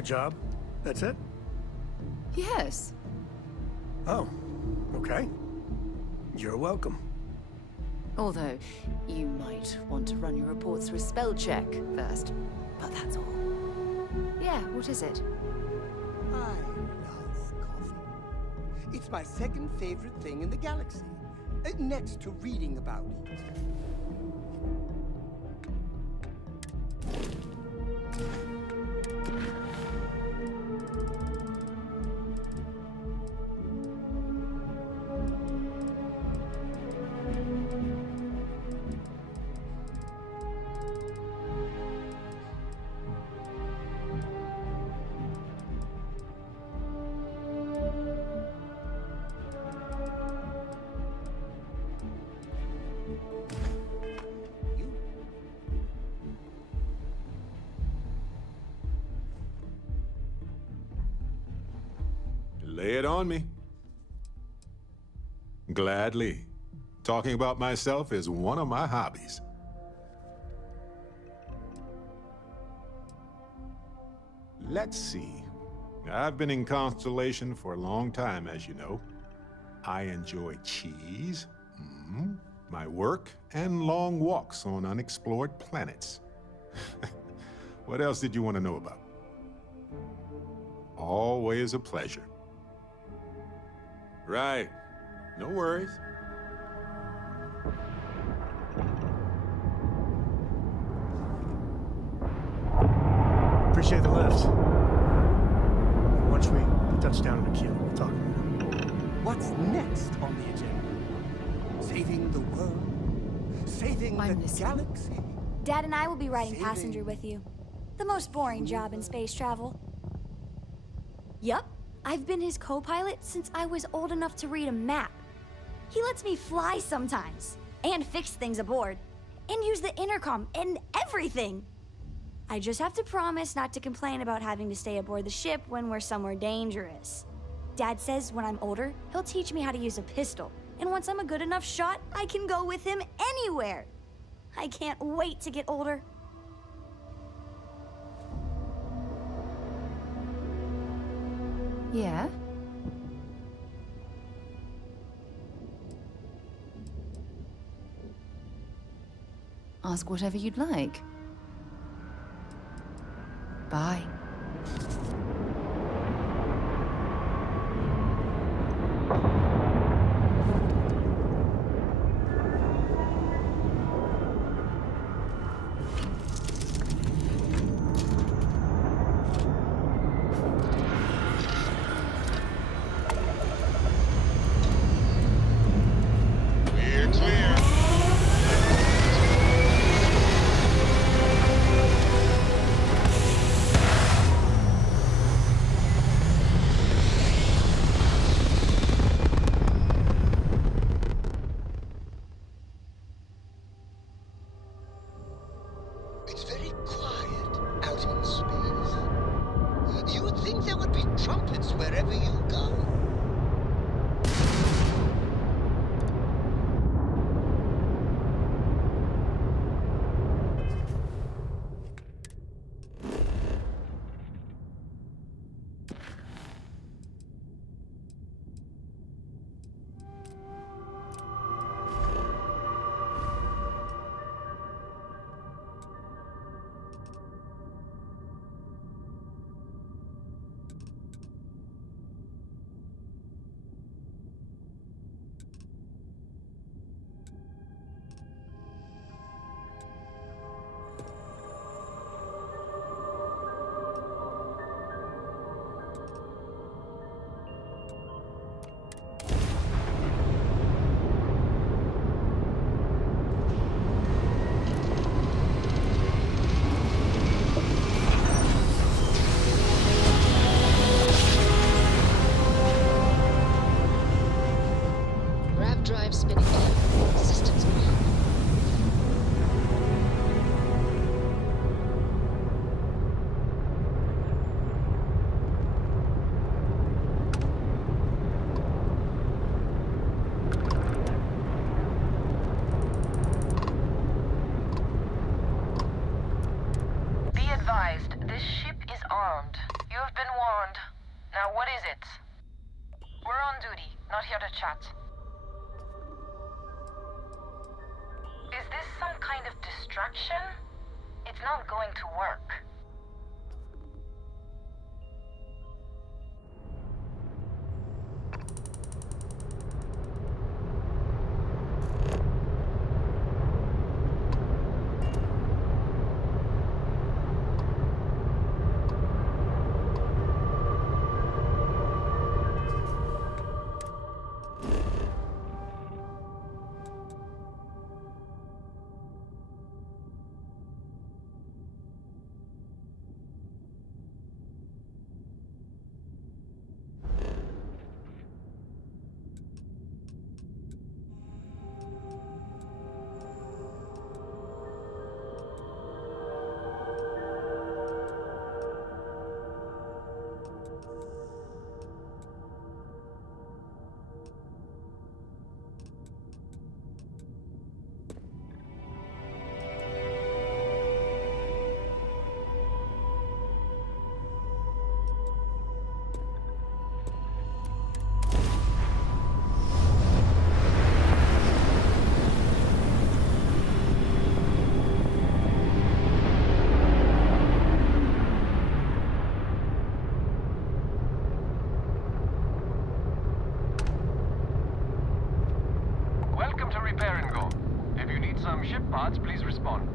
A job? That's it? Yes. Oh, okay. You're welcome. Although, you might want to run your reports through a spell check first. But that's all. Yeah, what is it? I love coffee. It's my second favorite thing in the galaxy, next to reading about it. Lay it on me. Gladly. Talking about myself is one of my hobbies. Let's see. I've been in Constellation for a long time, as you know. I enjoy cheese, my work, and long walks on unexplored planets. What else did you want to know about? Always a pleasure. Right. No worries. Appreciate the lift. Once we touch down in Akila, we'll talk more. What's next on the agenda? Saving the world? Saving the galaxy? Dad and I will be riding passenger with you. The most boring job in space travel. Yup, I've been his co-pilot since I was old enough to read a map. He lets me fly sometimes, and fix things aboard, and use the intercom and everything. I just have to promise not to complain about having to stay aboard the ship when we're somewhere dangerous. Dad says when I'm older, he'll teach me how to use a pistol, and once I'm a good enough shot, I can go with him anywhere. I can't wait to get older. Yeah? Ask whatever you'd like. Bye. It's very quiet out in space. You would think there would be trumpets wherever you go. I've been warned. Now what is it? We're on duty, not here to chat. Is this some kind of distraction? It's not going to work. Ship pods, please respond.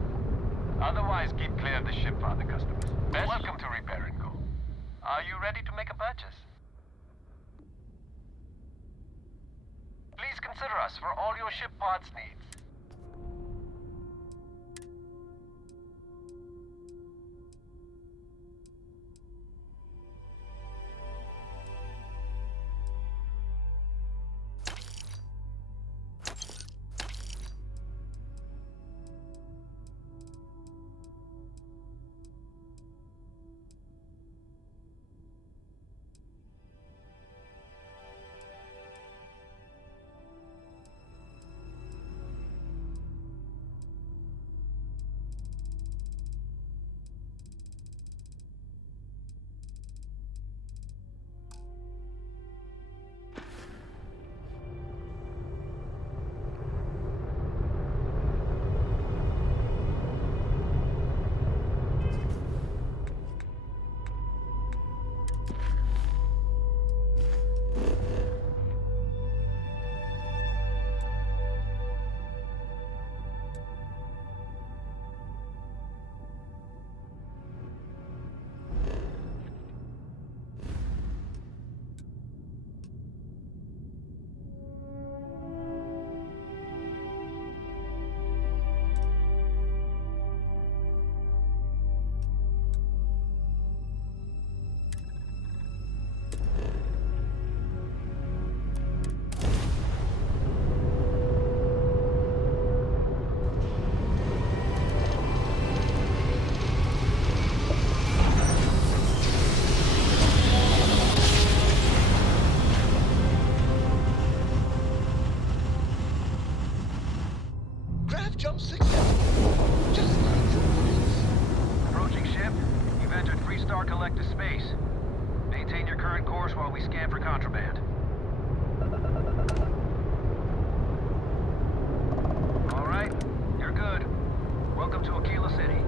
Otherwise, keep clear of the ship for other customers. Welcome to Repair and Go. Are you ready to make a purchase? Please consider us for all your ship pods needs. Jump successful. Just like your prince. Approaching ship, you've entered Freestar Collective space. Maintain your current course while we scan for contraband. All right, you're good. Welcome to Aquila City.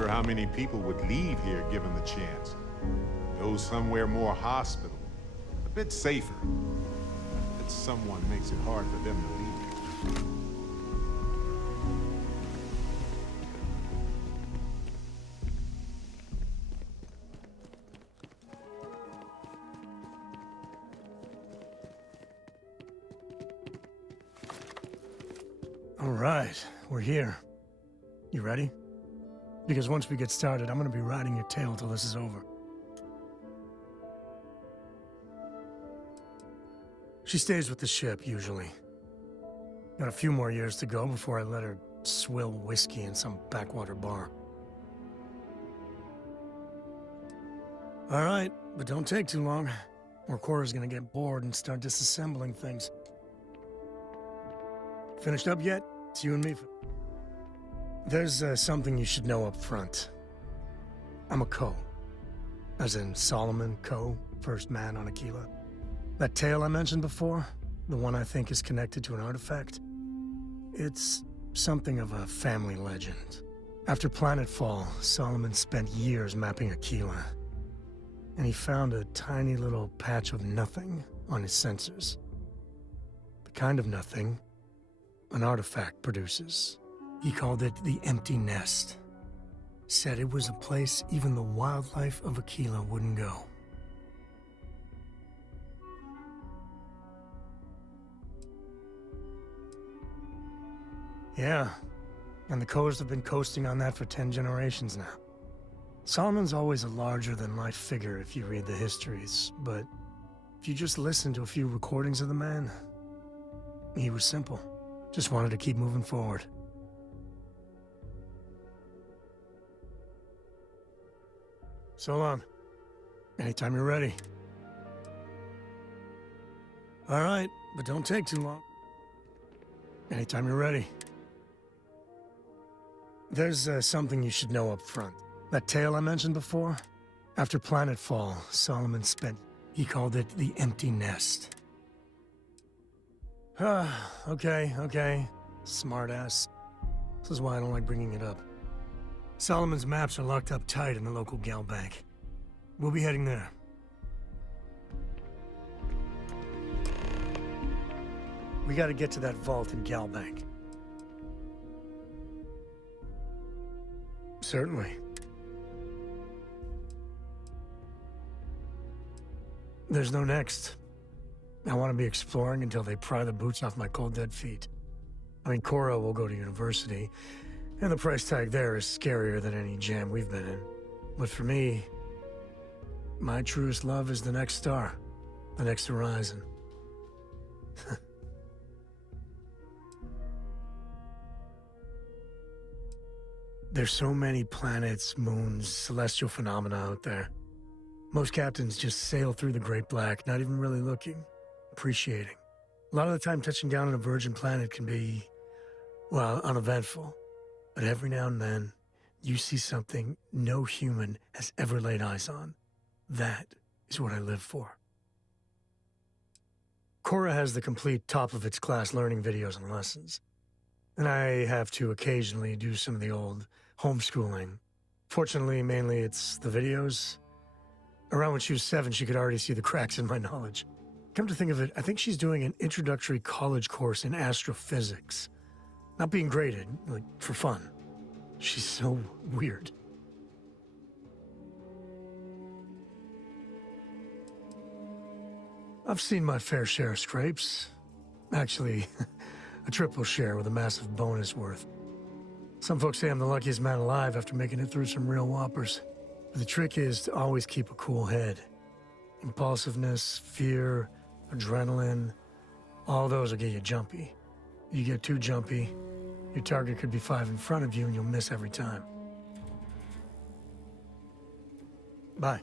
wonder how many people would leave here given the chance. Go somewhere more hospitable, a bit safer. That someone makes it hard for them to leave. All right, we're here. You ready? Because once we get started, I'm gonna be riding your tail till this is over. She stays with the ship, usually. Got a few more years to go before I let her swill whiskey in some backwater bar. All right, but don't take too long, or Cora's gonna get bored and start disassembling things. Finished up yet? It's you and me. There's something you should know up front. I'm a Co. As in Solomon Co., first man on Aquila. That tale I mentioned before, the one I think is connected to an artifact, it's something of a family legend. After planetfall, Solomon spent years mapping Aquila, and he found a tiny little patch of nothing on his sensors. The kind of nothing an artifact produces. He called it the Empty Nest. Said it was a place even the wildlife of Aquila wouldn't go. Yeah, and the Coes have been coasting on that for 10 generations now. Solomon's always a larger-than-life figure if you read the histories, but if you just listen to a few recordings of the man, he was simple. Just wanted to keep moving forward. So long. Anytime you're ready. All right, but don't take too long. Anytime you're ready. There's something you should know up front. That tale I mentioned before? After planetfall, Solomon spent... He called it the Empty Nest. Okay. Smartass. This is why I don't like bringing it up. Solomon's maps are locked up tight in the local gal bank. We'll be heading there. We gotta get to that vault in gal bank. Certainly. There's no next. I want to be exploring until they pry the boots off my cold dead feet. I mean, Cora will go to university, and the price tag there is scarier than any jam we've been in. But for me, my truest love is the next star, the next horizon. There's so many planets, moons, celestial phenomena out there. Most captains just sail through the Great Black, not even really looking, appreciating. A lot of the time touching down on a virgin planet can be, well, uneventful. But every now and then, you see something no human has ever laid eyes on. That is what I live for. Cora has the complete top-of-its-class learning videos and lessons. And I have to occasionally do some of the old homeschooling. Fortunately, mainly it's the videos. Around when she was 7, she could already see the cracks in my knowledge. Come to think of it, I think she's doing an introductory college course in astrophysics. Not being graded, like, for fun. She's so weird. I've seen my fair share of scrapes. Actually, a triple share with a massive bonus worth. Some folks say I'm the luckiest man alive after making it through some real whoppers. But the trick is to always keep a cool head. Impulsiveness, fear, adrenaline, all those will get you jumpy. You get too jumpy, your target could be 5 in front of you and you'll miss every time. Bye.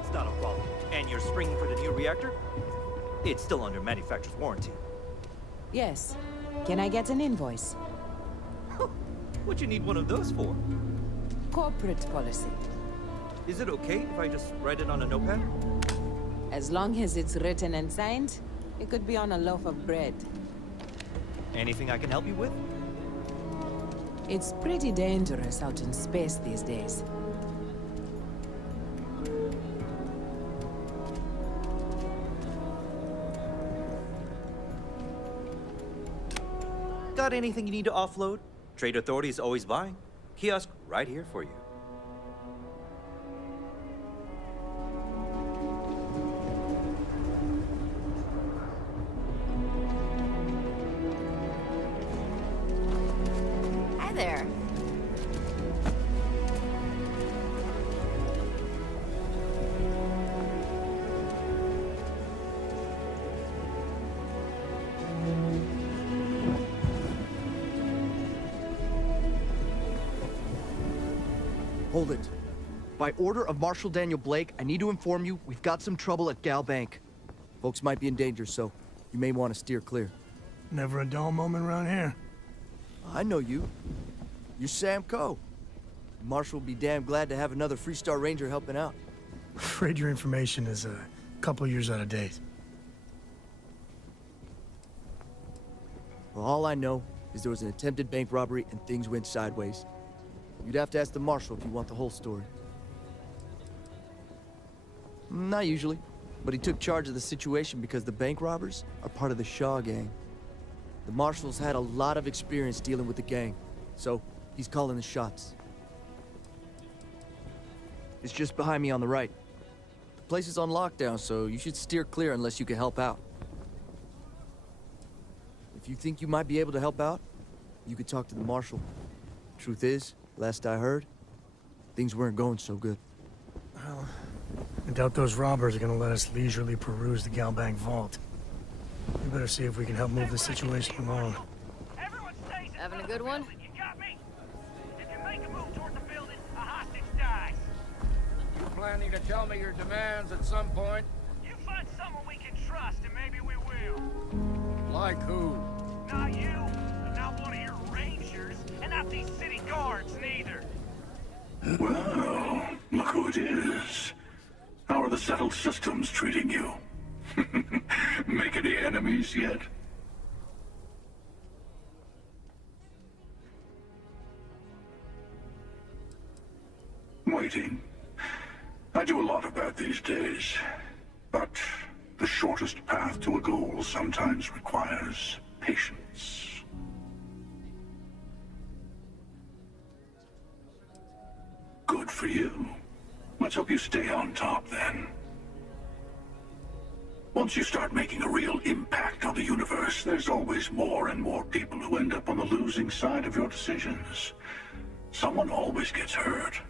That's not a problem. And you're springing for the new reactor? It's still under manufacturer's warranty. Yes. Can I get an invoice? What you need one of those for? Corporate policy. Is it okay if I just write it on a notepad? As long as it's written and signed, it could be on a loaf of bread. Anything I can help you with? It's pretty dangerous out in space these days. Got anything you need to offload? Trade Authority is always buying. Kiosk right here for you. Hi there. Hold it. By order of Marshal Daniel Blake, I need to inform you we've got some trouble at Gal Bank. Folks might be in danger, so you may want to steer clear. Never a dull moment around here. I know you. You're Sam Coe. Marshal will be damn glad to have another Freestar Ranger helping out. Afraid your information is a couple years out of date. Well, all I know is there was an attempted bank robbery and things went sideways. You'd have to ask the Marshal if you want the whole story. Not usually, but he took charge of the situation because the bank robbers are part of the Shaw gang. The Marshal's had a lot of experience dealing with the gang, so he's calling the shots. It's just behind me on the right. The place is on lockdown, so you should steer clear unless you can help out. If you think you might be able to help out, you could talk to the Marshal. Truth is, last I heard, things weren't going so good. Well, I doubt those robbers are gonna let us leisurely peruse the Galbank vault. We better see if we can help move the situation along. Having a good one? You got me? If you make a move toward the building, a hostage dies. You planning to tell me your demands at some point? You find someone we can trust, and maybe we will. Like who? Not you, and not one of your rangers, and not these city guards neither. Well, look who it is. How are the settled systems treating you? Make any enemies yet? Waiting. I do a lot of that these days, but the shortest path to a goal sometimes requires patience. Good for you. Let's hope you stay on top, then. Once you start making a real impact on the universe, there's always more and more people who end up on the losing side of your decisions. Someone always gets hurt.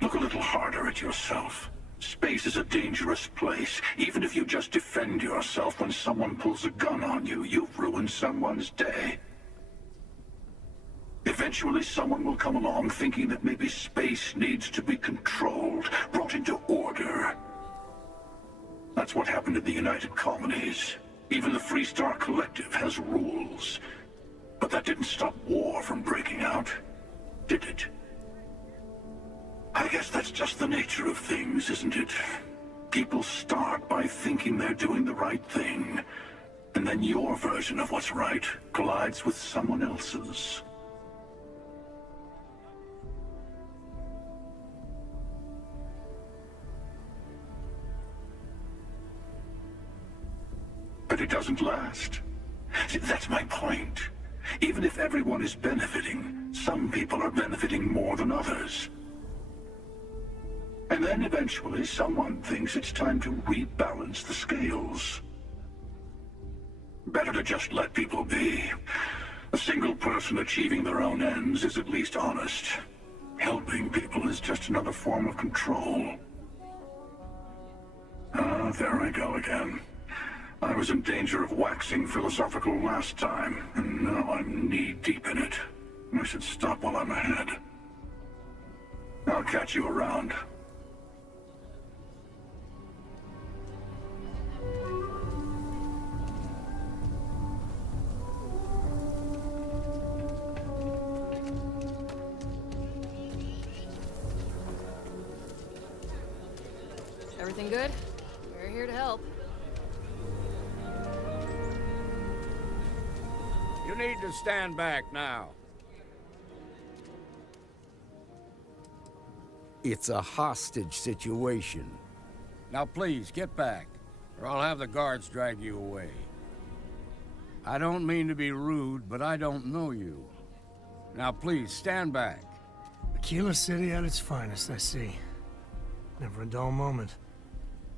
Look a little harder at yourself. Space is a dangerous place. Even if you just defend yourself when someone pulls a gun on you, you've ruined someone's day. Eventually someone will come along thinking that maybe space needs to be controlled, brought into order. That's what happened in the United Colonies. Even the Freestar Collective has rules. But that didn't stop war from breaking out, did it? I guess that's just the nature of things, isn't it? People start by thinking they're doing the right thing, and then your version of what's right collides with someone else's. But it doesn't last. See, that's my point. Even if everyone is benefiting, some people are benefiting more than others. And then eventually someone thinks it's time to rebalance the scales. Better to just let people be. A single person achieving their own ends is at least honest. Helping people is just another form of control. Ah, there I go again. I was in danger of waxing philosophical last time, and now I'm knee-deep in it. I should stop while I'm ahead. I'll catch you around. Everything good? We're here to help. You need to stand back now. It's a hostage situation. Now please, get back, or I'll have the guards drag you away. I don't mean to be rude, but I don't know you. Now please, stand back. Aquila City at its finest, I see. Never a dull moment.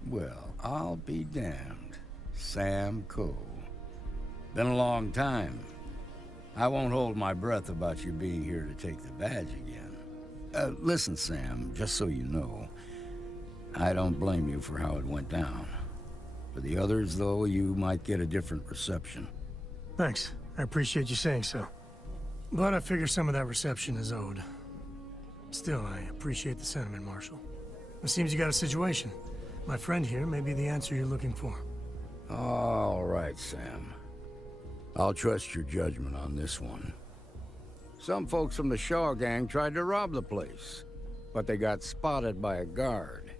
Well, I'll be damned. Sam Coe. Been a long time. I won't hold my breath about you being here to take the badge again. Listen, Sam, just so you know, I don't blame you for how it went down. For the others, though, you might get a different reception. Thanks. I appreciate you saying so. But I figure some of that reception is owed. Still, I appreciate the sentiment, Marshal. It seems you got a situation. My friend here may be the answer you're looking for. All right, Sam. I'll trust your judgment on this one. Some folks from the Shaw gang tried to rob the place, but they got spotted by a guard.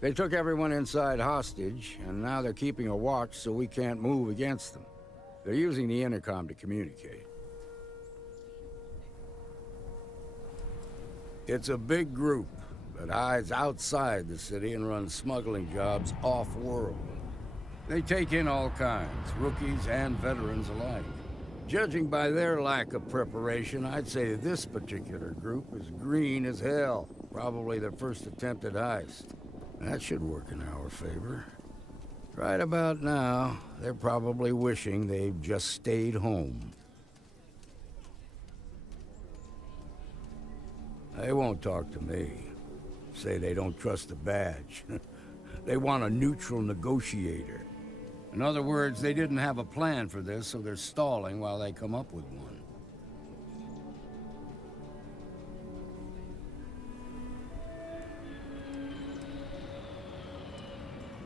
They took everyone inside hostage, and now they're keeping a watch so we can't move against them. They're using the intercom to communicate. It's a big group that hides outside the city and runs smuggling jobs off-world. They take in all kinds, rookies and veterans alike. Judging by their lack of preparation, I'd say this particular group is green as hell. Probably their first attempt at heist. That should work in our favor. Right about now, they're probably wishing they've just stayed home. They won't talk to me. Say they don't trust the badge. They want a neutral negotiator. In other words, they didn't have a plan for this, so they're stalling while they come up with one.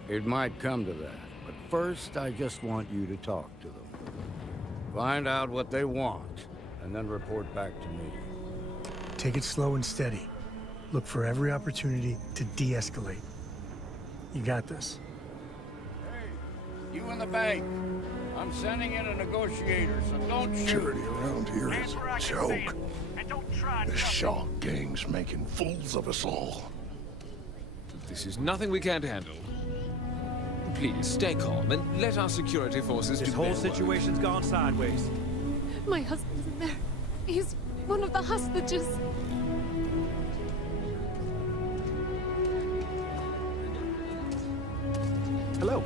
It might come to that, but first I just want you to talk to them. Find out what they want, and then report back to me. Take it slow and steady. Look for every opportunity to de-escalate. You got this. You in the bank. I'm sending in a negotiator, so don't shoot. Security around here is a joke. The Shaw gang's making fools of us all. This is nothing we can't handle. Please, stay calm and let our security forces do their work. This whole situation's gone sideways. My husband's in there. He's one of the hostages. Hello.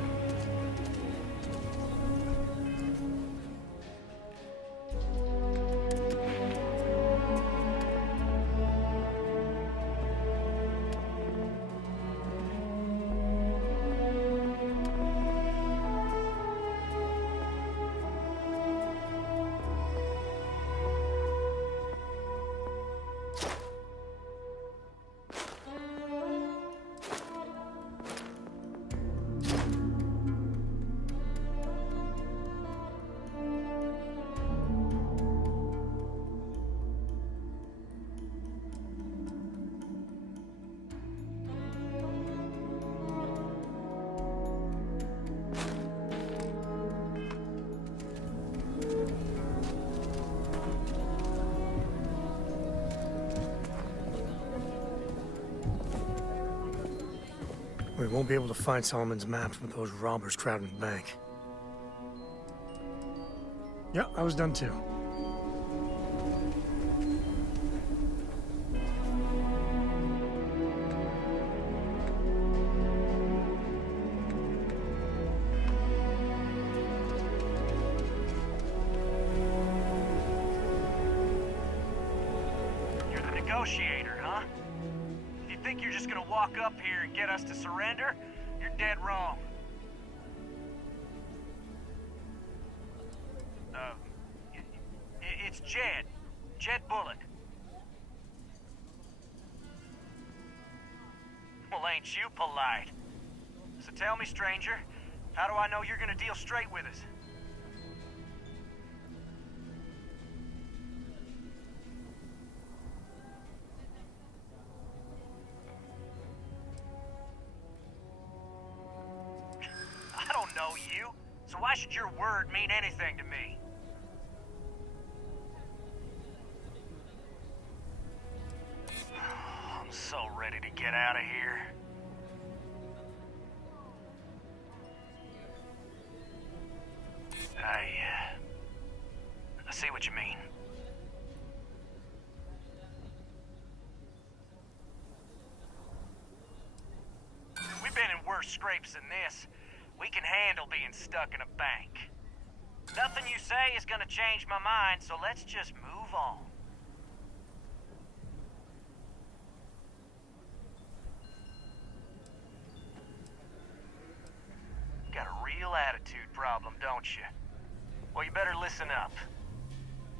We won't be able to find Solomon's maps with those robbers crowding the bank. Yeah, I was done too. You're the negotiator, huh? You think you're just gonna walk up here and get us to surrender? You're dead wrong. Jed. Jed Bullock. Well, ain't you polite? So tell me, stranger, how do I know you're gonna deal straight with us? I don't know you, so why should your word mean anything to me? I'm so ready to get out of here. I see what you mean. We've been in worse scrapes than this. We can handle being stuck in a bank. Nothing you say is gonna change my mind, so let's just move on. Got a real attitude problem, don't you? Well, you better listen up.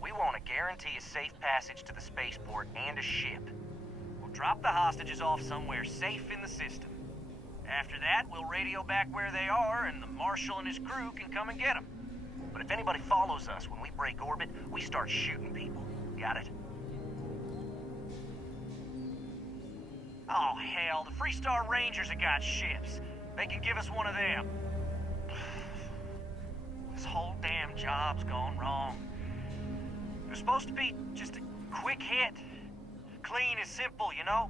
We want to guarantee a safe passage to the spaceport and a ship. We'll drop the hostages off somewhere safe in the system. After that, we'll radio back where they are, and the Marshal and his crew can come and get them. But if anybody follows us when we break orbit, we start shooting people. Got it? Oh, hell, the Freestar Rangers have got ships. They can give us one of them. This whole damn job's gone wrong. It was supposed to be just a quick hit. Clean and simple, you know?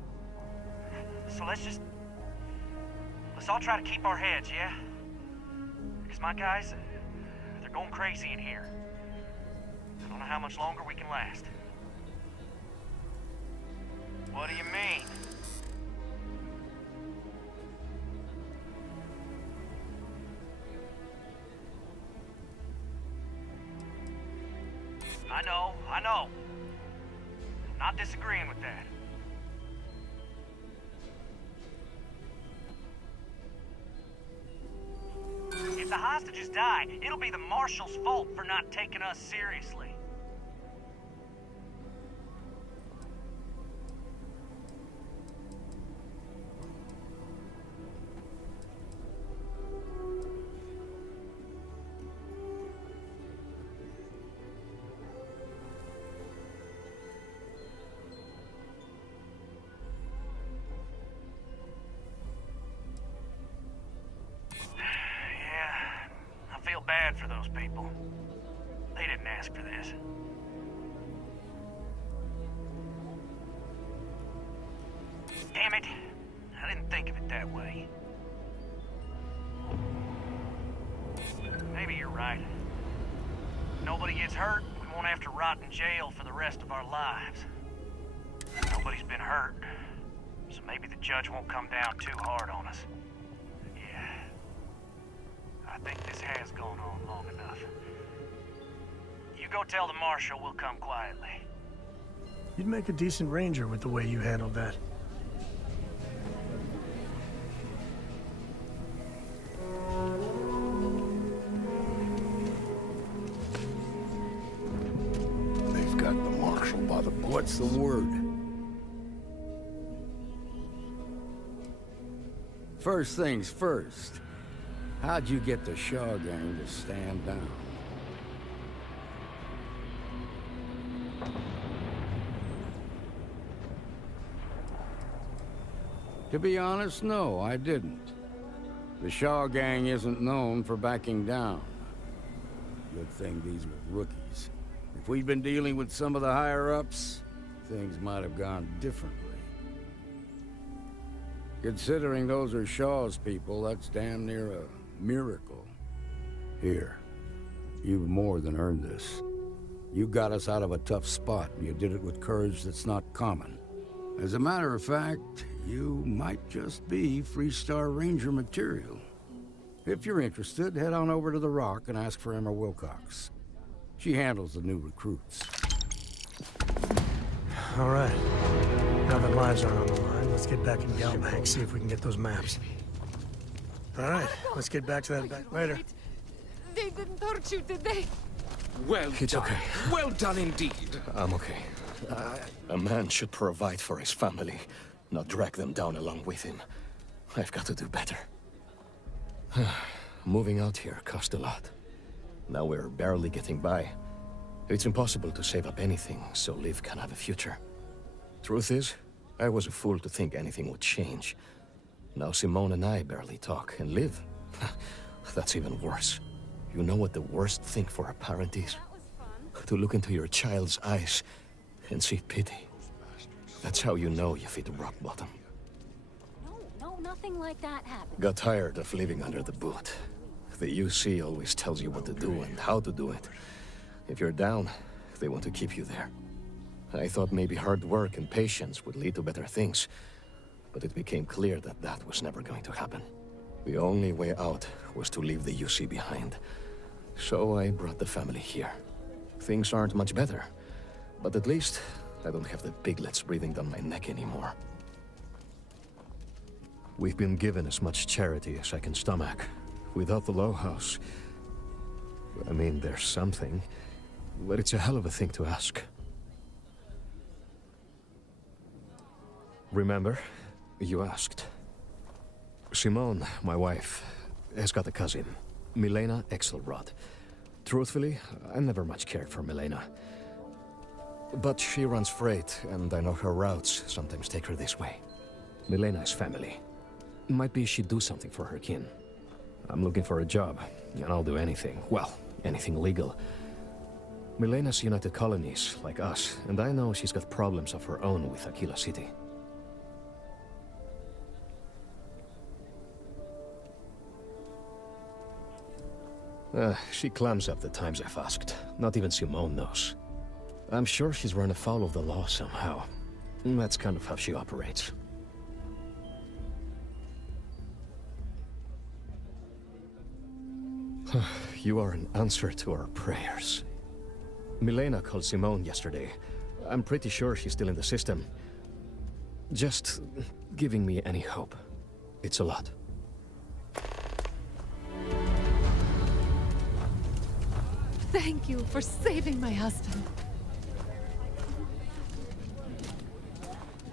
So let's all try to keep our heads, yeah? Because my guys, they're going crazy in here. I don't know how much longer we can last. What do you mean? I know. I'm not disagreeing with that. If the hostages die, it'll be the Marshal's fault for not taking us seriously. Bad for those people. They didn't ask for this. Damn it! I didn't think of it that way. Maybe you're right. If nobody gets hurt, we won't have to rot in jail for the rest of our lives. Nobody's been hurt, so maybe the judge won't come down too hard on us. I think this has gone on long enough. You go tell the Marshal we'll come quietly. You'd make a decent ranger with the way you handled that. They've got the Marshal by the book. What's the word? First things first. How'd you get the Shaw gang to stand down? To be honest, no, I didn't. The Shaw gang isn't known for backing down. Good thing these were rookies. If we'd been dealing with some of the higher-ups, things might have gone differently. Considering those are Shaw's people, that's damn near a miracle. Here, you've more than earned this. You got us out of a tough spot, and you did it with courage that's not common. As a matter of fact, you might just be Freestar Ranger material. If you're interested, head on over to the Rock and ask for Emma Wilcox. She handles the new recruits. All right. Now that lives aren't on the line, let's get back in Galbank, see if we can get those maps. All right, let's get back to that back later. They didn't hurt you, did they? Well It's done. okay. Well done indeed. I'm okay. A man should provide for his family, not drag them down along with him. I've got to do better. Moving out here cost a lot. Now we're barely getting by. It's impossible to save up anything so Liv can have a future. Truth is, I was a fool to think anything would change. Now Simone and I barely talk, and Liv? That's even worse. You know what the worst thing for a parent is? To look into your child's eyes and see pity. That's how you know you've hit rock bottom. No, nothing like that happened. Got tired of living under the boot. The UC always tells you what to do and how to do it. If you're down, they want to keep you there. I thought maybe hard work and patience would lead to better things, but it became clear that that was never going to happen. The only way out was to leave the UC behind. So I brought the family here. Things aren't much better, but at least I don't have the piglets breathing down my neck anymore. We've been given as much charity as I can stomach. Without the Low House, I mean, there's something, but it's a hell of a thing to ask. Remember, you asked. Simone, my wife, has got a cousin, Milena Axelrod. Truthfully, I never much cared for Milena. But she runs freight, and I know her routes sometimes take her this way. Milena is family. Might be she'd do something for her kin. I'm looking for a job, and I'll do anything. Well, anything legal. Milena's United Colonies, like us, and I know she's got problems of her own with Aquila City. She clams up the times I've asked. Not even Simone knows. I'm sure she's run afoul of the law somehow. That's kind of how she operates. You are an answer to our prayers. Milena called Simone yesterday. I'm pretty sure she's still in the system. Just giving me any hope. It's a lot. Thank you for saving my husband.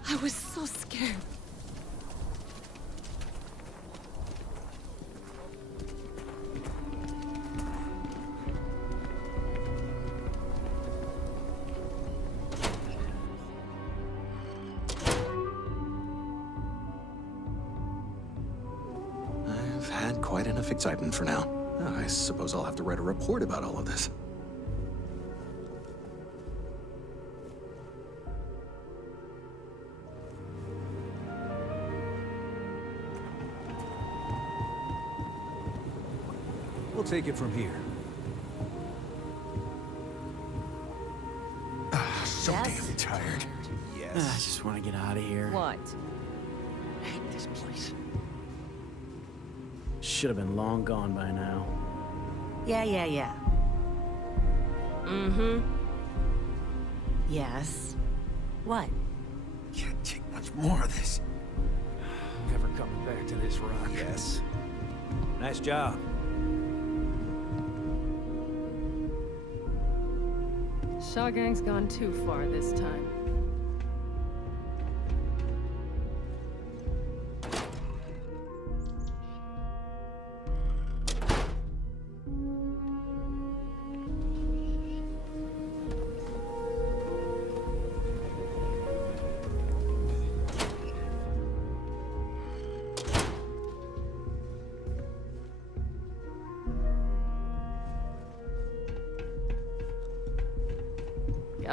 I was so scared. I've had quite enough excitement for now. I suppose I'll have to write a report about all of this. We'll take it from here. So damn tired. I just want to get out of here. What? I hate this place. Should have been long gone by now. Yeah. Mm-hmm. Yes. What? Can't take much more of this. Never coming back to this rock. Yes. Nice job. Shaw Gang's gone too far this time.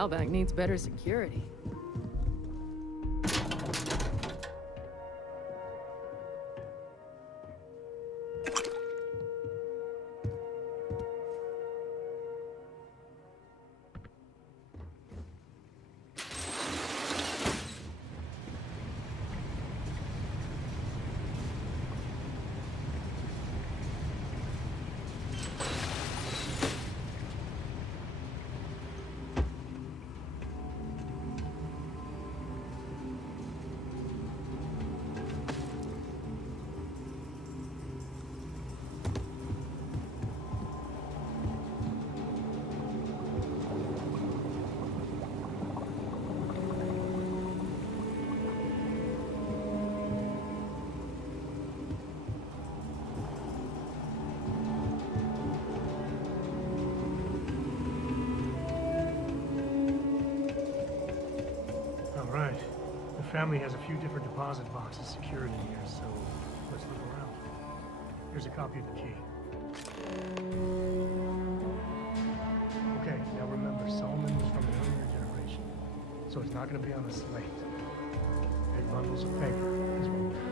Galbank needs better security. family has a few different deposit boxes secured in here, so let's look around. Here's a copy of the key. Okay, now remember, Solomon was from an earlier generation, so it's not going to be on the slate. Big bundles of paper is what we're after.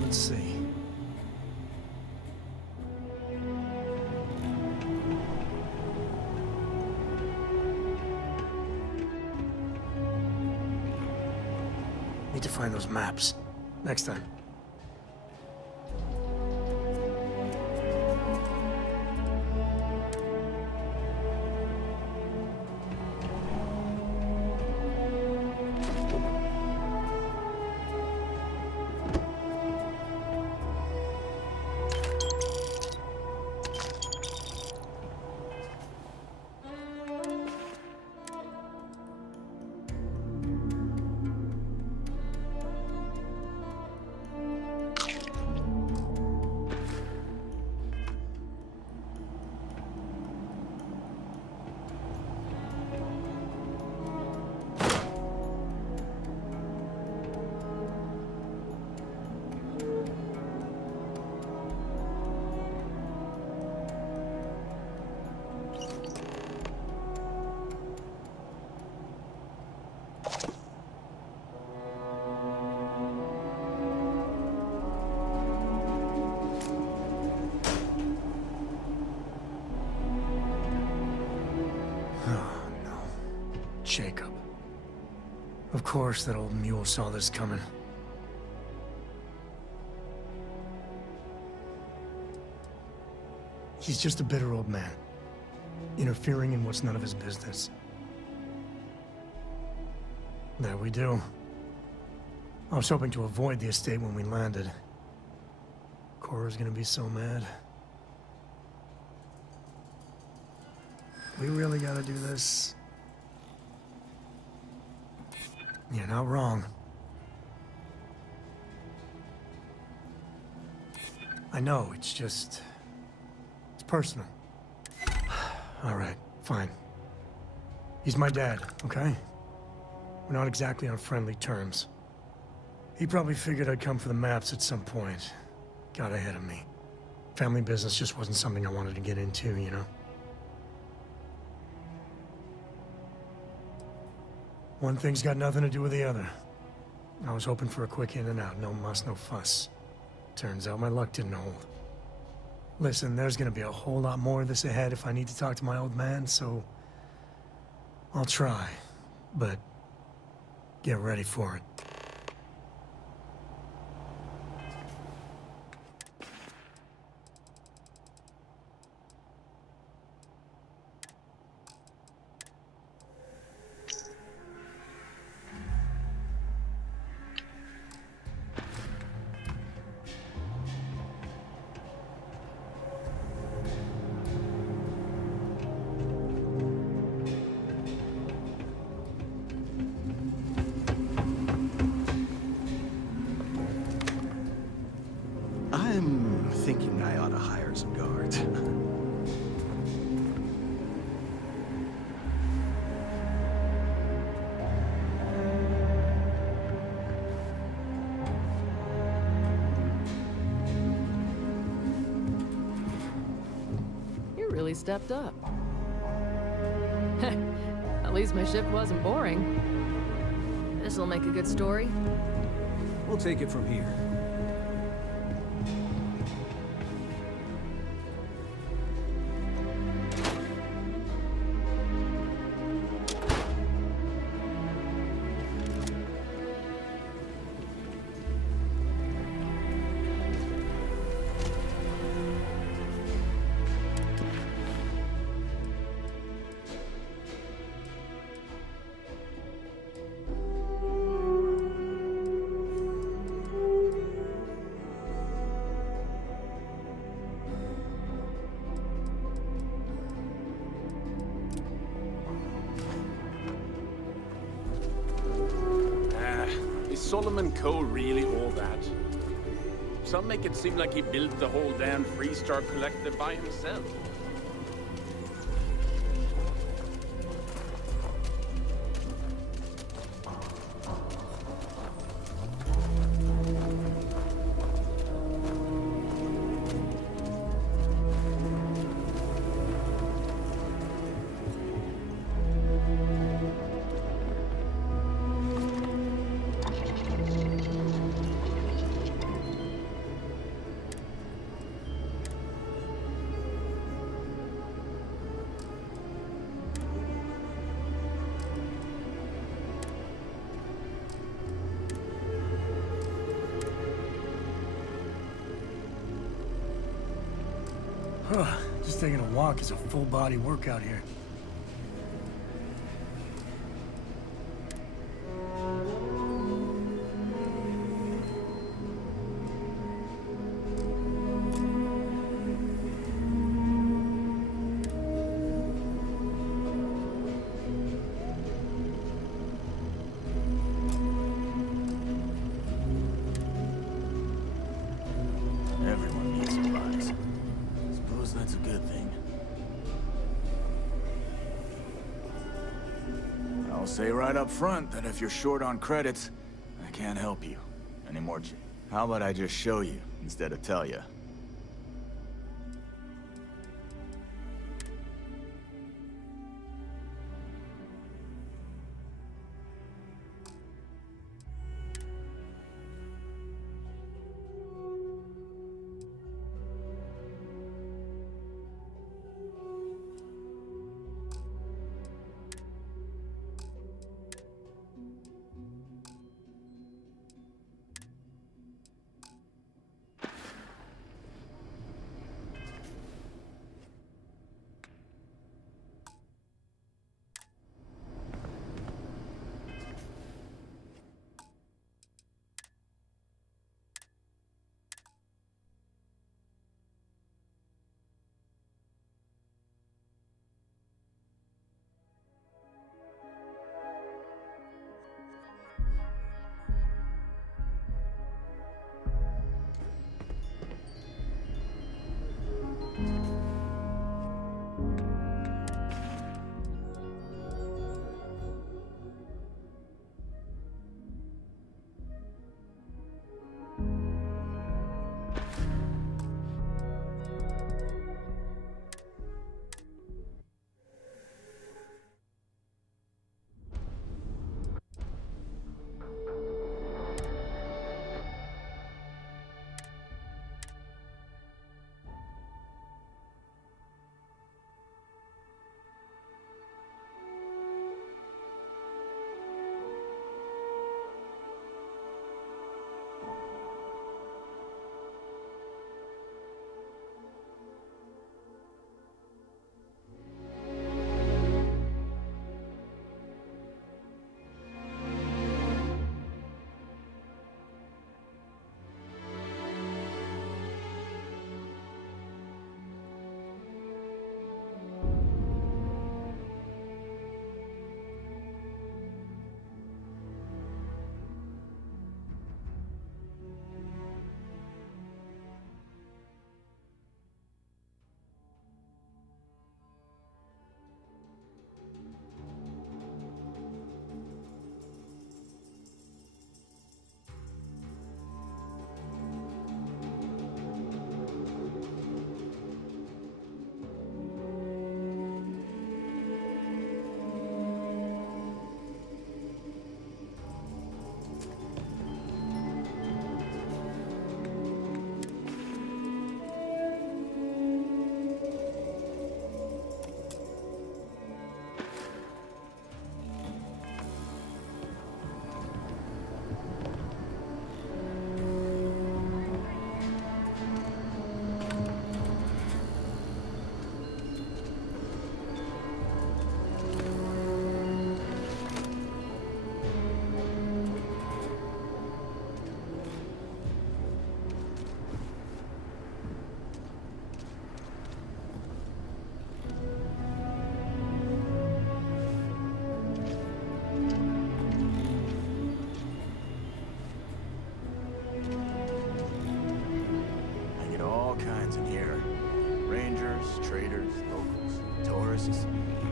Let's see. Need to find those maps. Next time. Jacob. Of course that old mule saw this coming. He's just a bitter old man, interfering in what's none of his business. There we do. I was hoping to avoid the estate when we landed. Cora's gonna be so mad. We really gotta do this? You're not wrong. I know, it's just... it's personal. All right, fine. He's my dad, okay? We're not exactly on friendly terms. He probably figured I'd come for the maps at some point. Got ahead of me. Family business just wasn't something I wanted to get into, you know? One thing's got nothing to do with the other. I was hoping for a quick in and out, no muss, no fuss. Turns out my luck didn't hold. Listen, there's gonna be a whole lot more of this ahead if I need to talk to my old man, so... I'll try, but... get ready for it. I'm thinking I ought to hire some guards. You really stepped up. At least my shift wasn't boring. This'll make a good story. We'll take it from here. Solomon Coe really all that? Some make it seem like he built the whole damn Freestar Collective by himself. Just taking a walk is a full-body workout here. Everyone needs supplies. Suppose that's a good thing. I'll say right up front that if you're short on credits, I can't help you anymore. How about I just show you instead of tell you?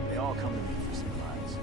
They all come to me for supplies.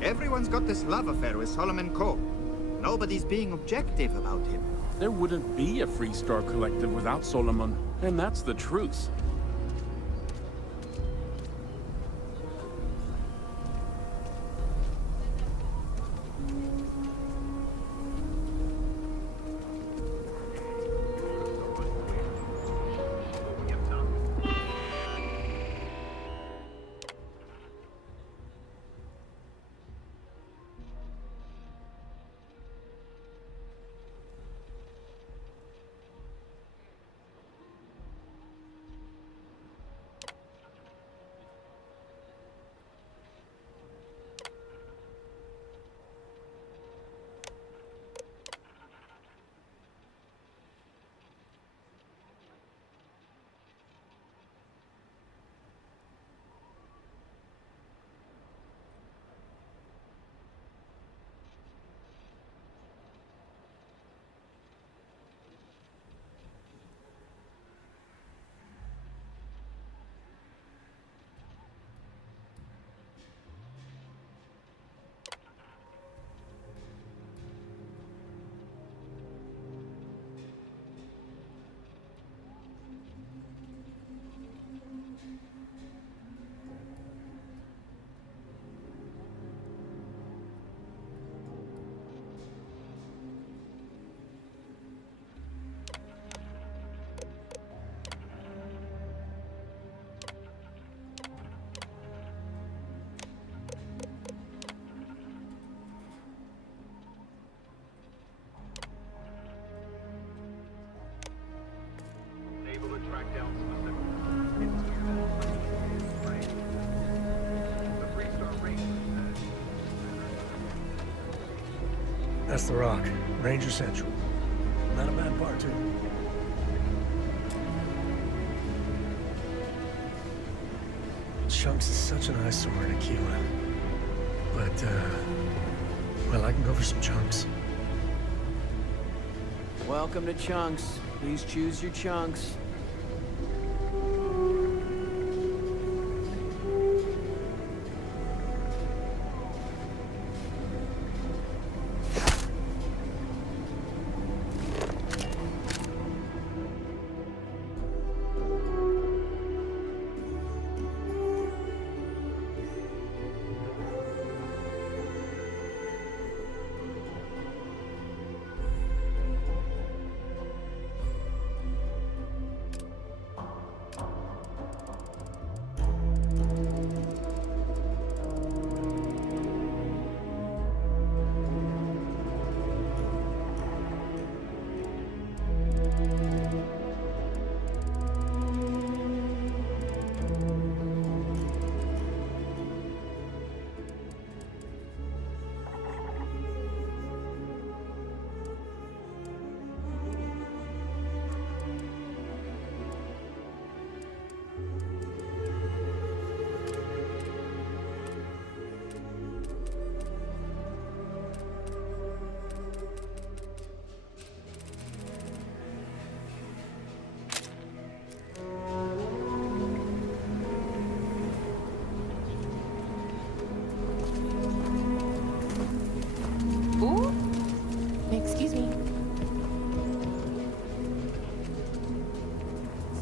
Everyone's got this love affair with Solomon Coe. Nobody's being objective about him. There wouldn't be a Freestar Collective without Solomon, and that's the truth. Able to track down specific. The Freestar Ranger says. That's the Rock. Ranger Central. Not a bad part, too. Chunks is such an eyesore in Aquila. But, well, I can go for some chunks. Welcome to Chunks. Please choose your chunks. Ooh? Excuse me.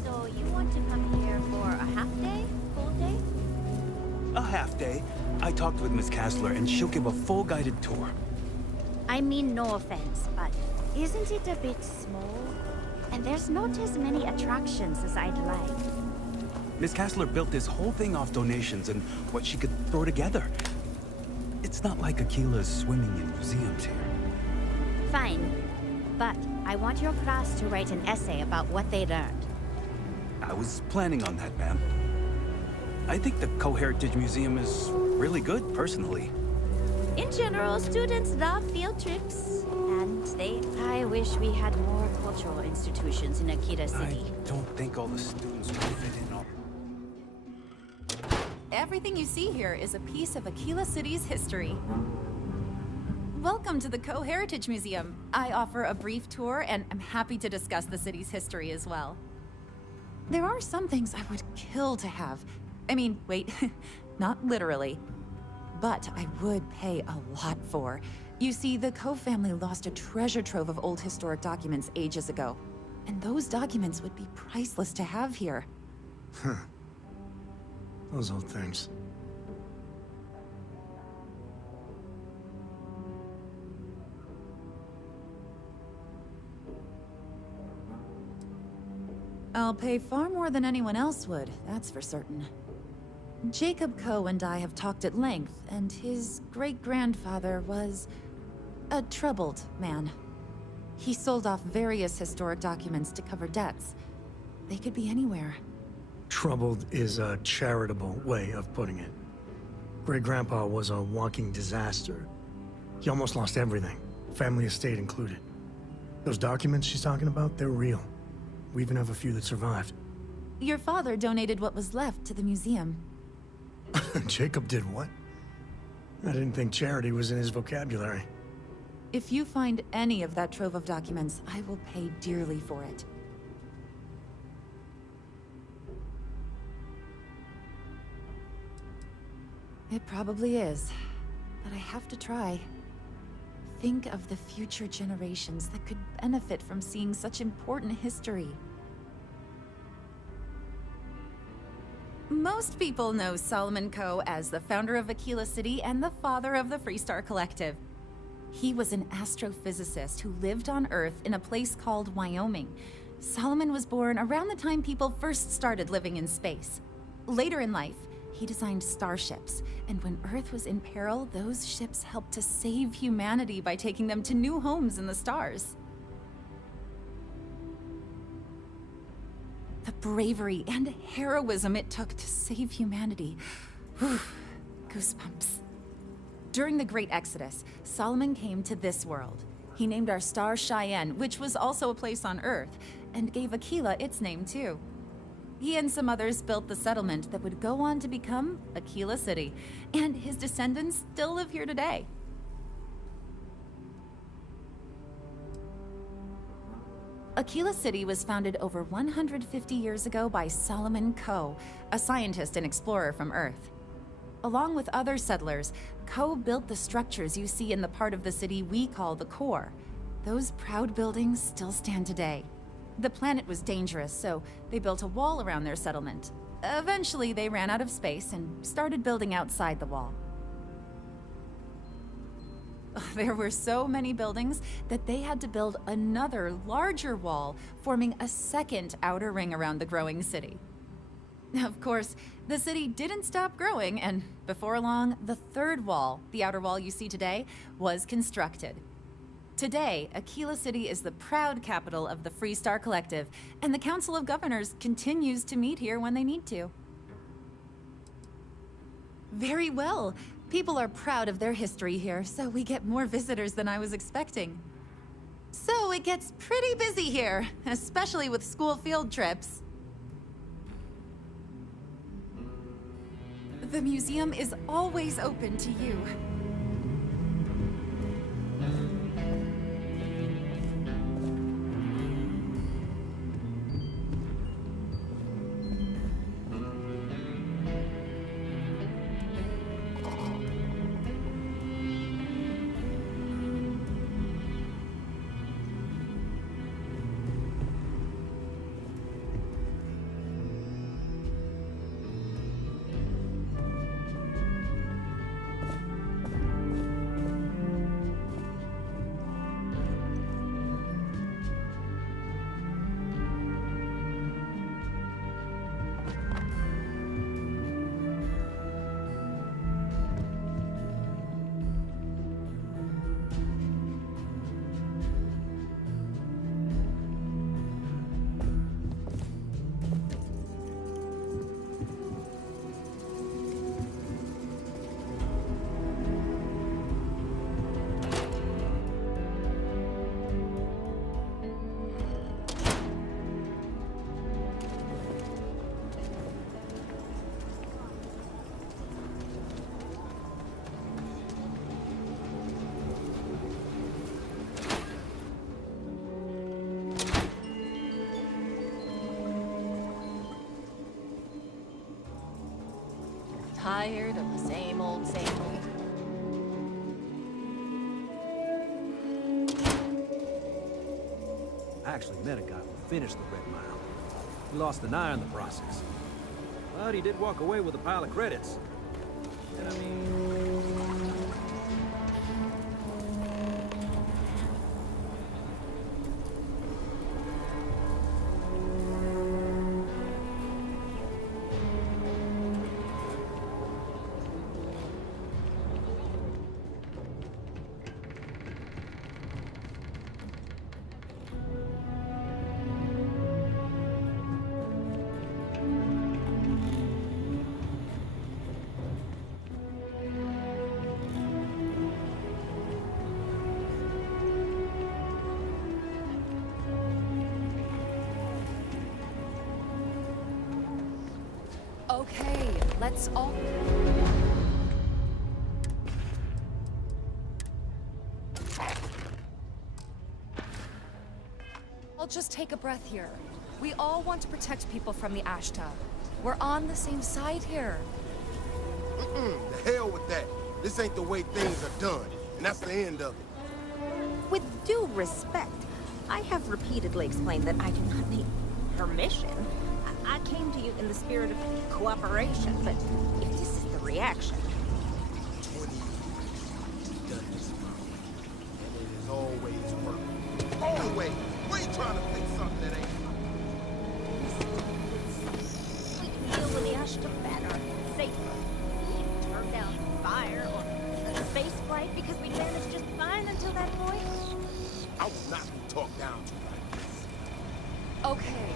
So you want to come here for a half day? Full day? A half day. I talked with Miss Kassler, and she'll give a full guided tour. I mean, no offense, but isn't it a bit small? And there's not as many attractions as I'd like. Miss Kassler built this whole thing off donations and what she could throw together. It's not like Aquila's swimming in museums here. Fine. But I want your class to write an essay about what they learned. I was planning on that, ma'am. I think the Co-Heritage Museum is really good, personally. In general, students love field trips. And I wish we had more cultural institutions in Akita City. I don't think all the students would fit in all... Everything you see here is a piece of Aquila City's history. Welcome to the Co-Heritage Museum. I offer a brief tour, and I'm happy to discuss the city's history as well. There are some things I would kill to have. I mean, wait, not literally. but I would pay a lot for. You see, the Coe family lost a treasure trove of old historic documents ages ago, and those documents would be priceless to have here. Huh. Those old things. I'll pay far more than anyone else would, that's for certain. Jacob Coe and I have talked at length, and his great-grandfather was a troubled man. He sold off various historic documents to cover debts. They could be anywhere. Troubled is a charitable way of putting it. Great-grandpa was a walking disaster. He almost lost everything, family estate included. Those documents she's talking about, they're real. We even have a few that survived. Your father donated what was left to the museum. Jacob did what? I didn't think charity was in his vocabulary. If you find any of that trove of documents, I will pay dearly for it. It probably is, but I have to try. Think of the future generations that could benefit from seeing such important history. Most people know Solomon Coe as the founder of Aquila City and the father of the Freestar Collective. He was an astrophysicist who lived on Earth in a place called Wyoming. Solomon was born around the time people first started living in space. Later in life, he designed starships, and when Earth was in peril, those ships helped to save humanity by taking them to new homes in the stars. The bravery and heroism it took to save humanity. Whew, goosebumps. During the Great Exodus, Solomon came to this world. He named our star Cheyenne, which was also a place on Earth, and gave Aquila its name too. He and some others built the settlement that would go on to become Aquila City, and his descendants still live here today. Aquila City was founded over 150 years ago by Solomon Coe, a scientist and explorer from Earth. Along with other settlers, Coe built the structures you see in the part of the city we call the core. Those proud buildings still stand today. The planet was dangerous, so they built a wall around their settlement. Eventually, they ran out of space and started building outside the wall. There were so many buildings that they had to build another, larger wall, forming a second outer ring around the growing city. Of course, the city didn't stop growing, and before long, the third wall, the outer wall you see today, was constructed. Today, Aquila City is the proud capital of the Freestar Collective, and the Council of Governors continues to meet here when they need to. Very well. People are proud of their history here, so we get more visitors than I was expecting. So it gets pretty busy here, especially with school field trips. The museum is always open to you. Tired of the same old, same old. actually met a guy who finished the Red Mile. He lost an eye in the process. But he did walk away with a pile of credits. And I mean... Okay, let's all... I'll just take a breath here. We all want to protect people from the Ashta. We're on the same side here. The hell with that. This ain't the way things are done, and that's the end of it. With due respect, I have repeatedly explained that I do not need permission. I came to you in the spirit of cooperation, but if this is the reaction... 20 years, we've done this for me, and it has always worked. Always! We ain't trying to fix something that ain't... We can deal with the Ashta better, safer. We can turn down fire or a space flight because we managed just fine until that point. I will not be talked down to like this. Okay.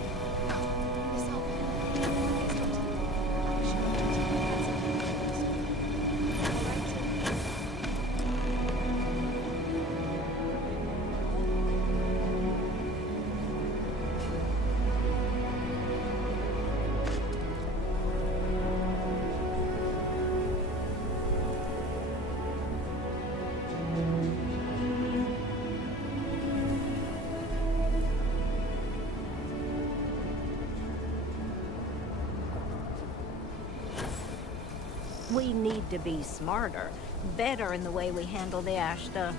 We need to be smarter, better in the way we handle the Ashta.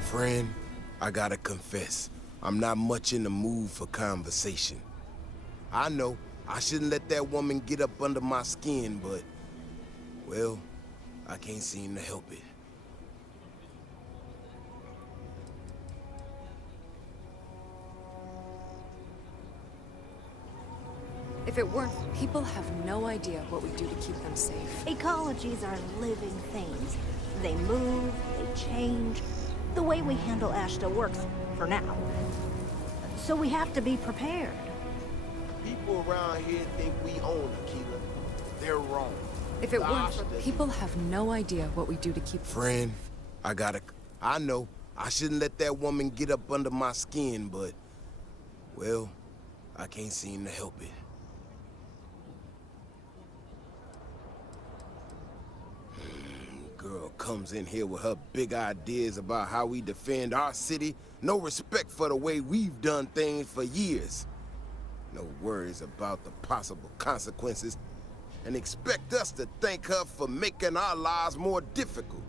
Friend, I gotta confess, I'm not much in the mood for conversation. I know, I shouldn't let that woman get up under my skin, but... well, I can't seem to help it. If it weren't, people have no idea what we do to keep them safe. Ecologies are living things. They move, they change. The way we handle Ashta works, for now. So we have to be prepared. People around here think we own Aquila. They're wrong. If it weren't for... people have no idea what we do to keep them Friend, I know, I shouldn't let that woman get up under my skin, but... well, I can't seem to help it. Girl comes in here with her big ideas about how we defend our city. No respect for the way we've done things for years. No worries about the possible consequences. And expect us to thank her for making our lives more difficult.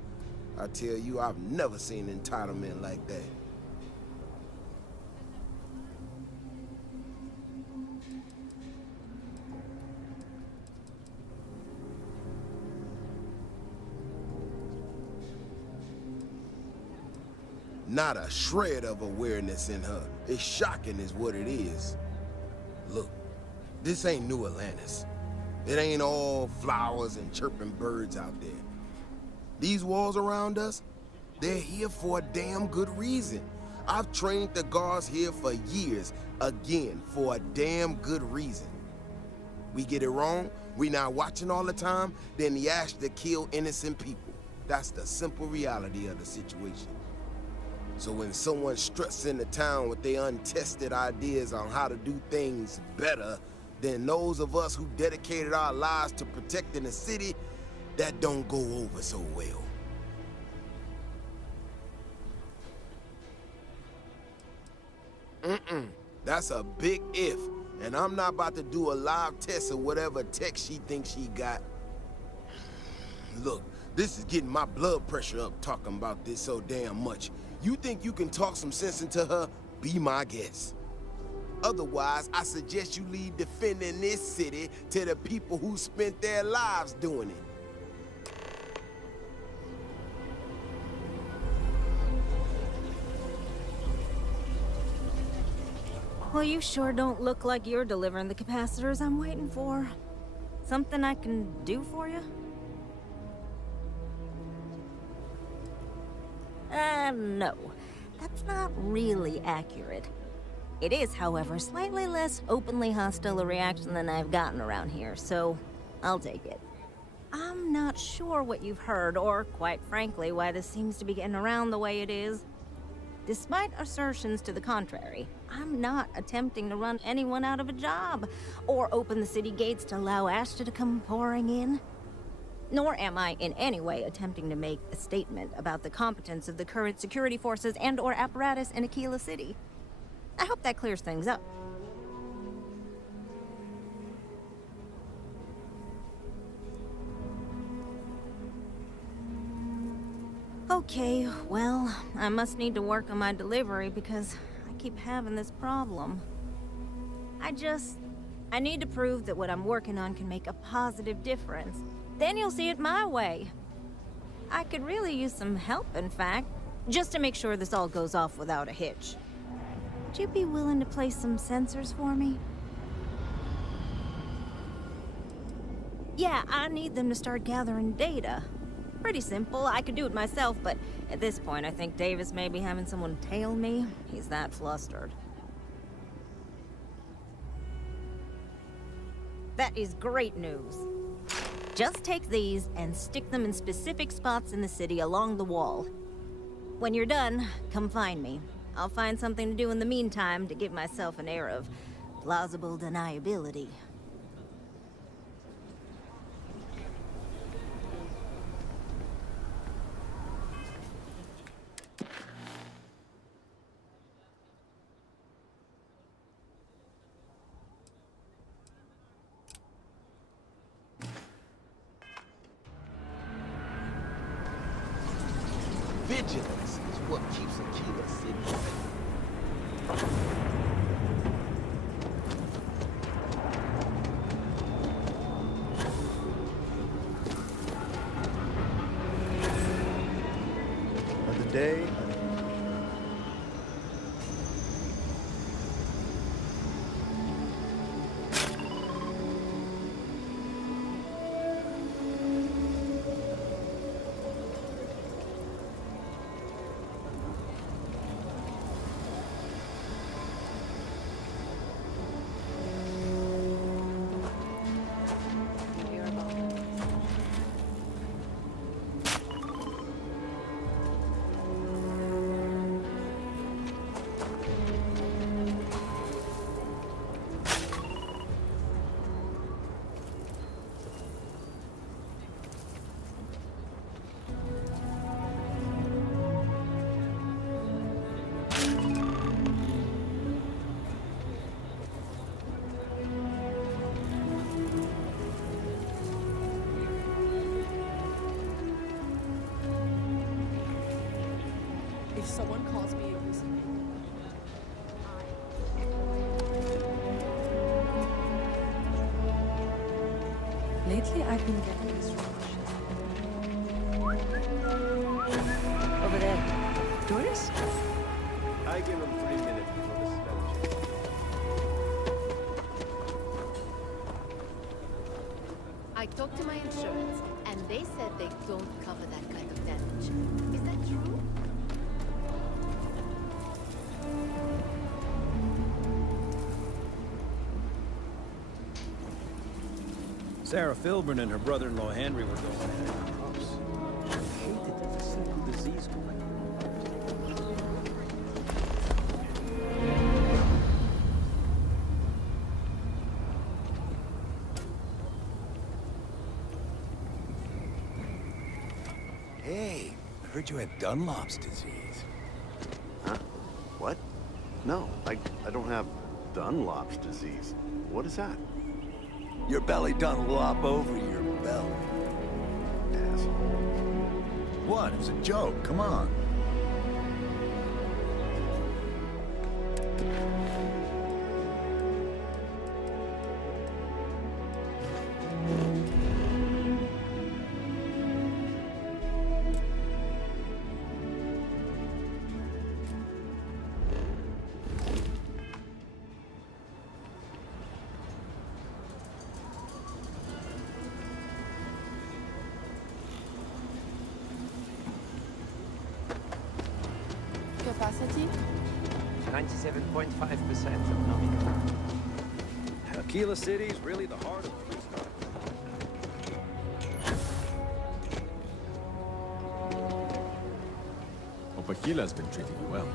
I tell you, I've never seen entitlement like that. Not a shred of awareness in her. It's shocking is what it is. Look, this ain't New Atlantis. It ain't all flowers and chirping birds out there. These walls around us, they're here for a damn good reason. I've trained the guards here for years, again, for a damn good reason. We get it wrong, we not watching all the time, then the Ashta kill innocent people. That's the simple reality of the situation. So when someone struts into town with their untested ideas on how to do things better than those of us who dedicated our lives to protecting the city, that don't go over so well. That's a big if, and I'm not about to do a live test of whatever tech she thinks she got. Look, this is getting my blood pressure up talking about this so damn much. You think you can talk some sense into her? Be my guest. Otherwise, I suggest you leave defending this city to the people who spent their lives doing it. Well, you sure don't look like you're delivering the capacitors I'm waiting for. Something I can do for you? No. That's not really accurate. It is, however, slightly less openly hostile a reaction than I've gotten around here, so I'll take it. I'm not sure what you've heard, or, quite frankly, why this seems to be getting around the way it is. Despite assertions to the contrary, I'm not attempting to run anyone out of a job, or open the city gates to allow Ashta to come pouring in. Nor am I in any way attempting to make a statement about the competence of the current security forces and/or apparatus in Aquila City. I hope that clears things up. Okay, well, I must need to work on my delivery because I keep having this problem. I need to prove that what I'm working on can make a positive difference. Then you'll see it my way. I could really use some help, in fact, just to make sure this all goes off without a hitch. Would you be willing to place some sensors for me? Yeah, I need them to start gathering data. Pretty simple. I could do it myself, but at this point, I think Davis may be having someone tail me. He's that flustered. That is great news. Just take these and stick them in specific spots in the city along the wall. When you're done, come find me. I'll find something to do in the meantime to give myself an air of plausible deniability. Vigilance is what keeps Aquila City. Another day. If someone calls me a reason. Lately, I've been getting this Over there. Tourists? I give him 3 minutes before the spell check. I talked to my insurance, and they said they don't cover that kind of damage. Is that true? Sarah Filburn and her brother-in-law Henry were going at it close. She hated that the single disease going. Hey, I heard you had Dunlop's disease. Huh? What? No, I don't have Dunlop's disease. What is that? Your belly done lop over your belly. Asshole. What? It was a joke. Come on. capacity? 97.5% of nominal. Aquila City's really the heart of Freestar. Hope Aquila's been treating you well.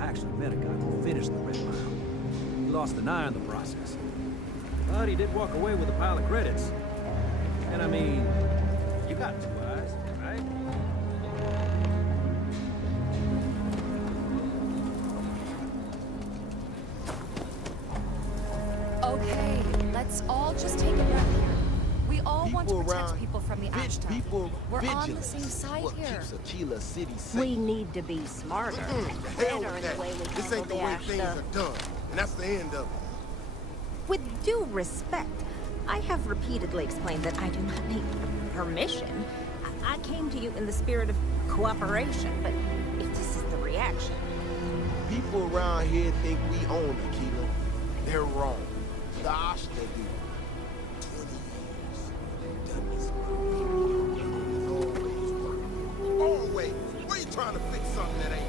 Actually met a guy who finished the Red Mile. He lost an eye in the process. But he did walk away with a pile of credits. And I mean, you got 2 eyes, right? Okay, let's all just take a breath here. We all want to protect people from the ash tunnel. We're on the same side here. Aquila City safe. We need to be smarter. Hell with that. This ain't the way things are done. And that's the end of it. With due respect, I have repeatedly explained that I do not need permission. I came to you in the spirit of cooperation, but if this is the reaction... People around here think we own Aquila. They're wrong. The Ashta do. 20 years. They've done this always work. Always. Why you trying to fix something that ain't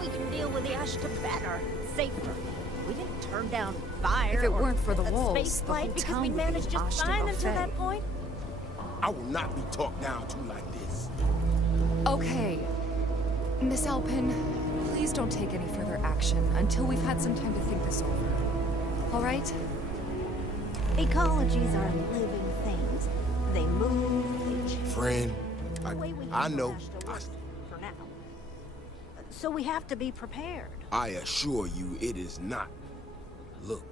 We can deal with the Ashta better, safer. We didn't turn down fire. If it weren't for the walls, space the flight whole because town we would be managed just Ashta fine until buffet. that point. I will not be talked down to like this. Okay. Miss Alpin, please don't take any further action until we've had some time to think this over. All right? Ecologies are living things. They move, they change. Friend, I know. For now. So we have to be prepared. I assure you it is not. Look,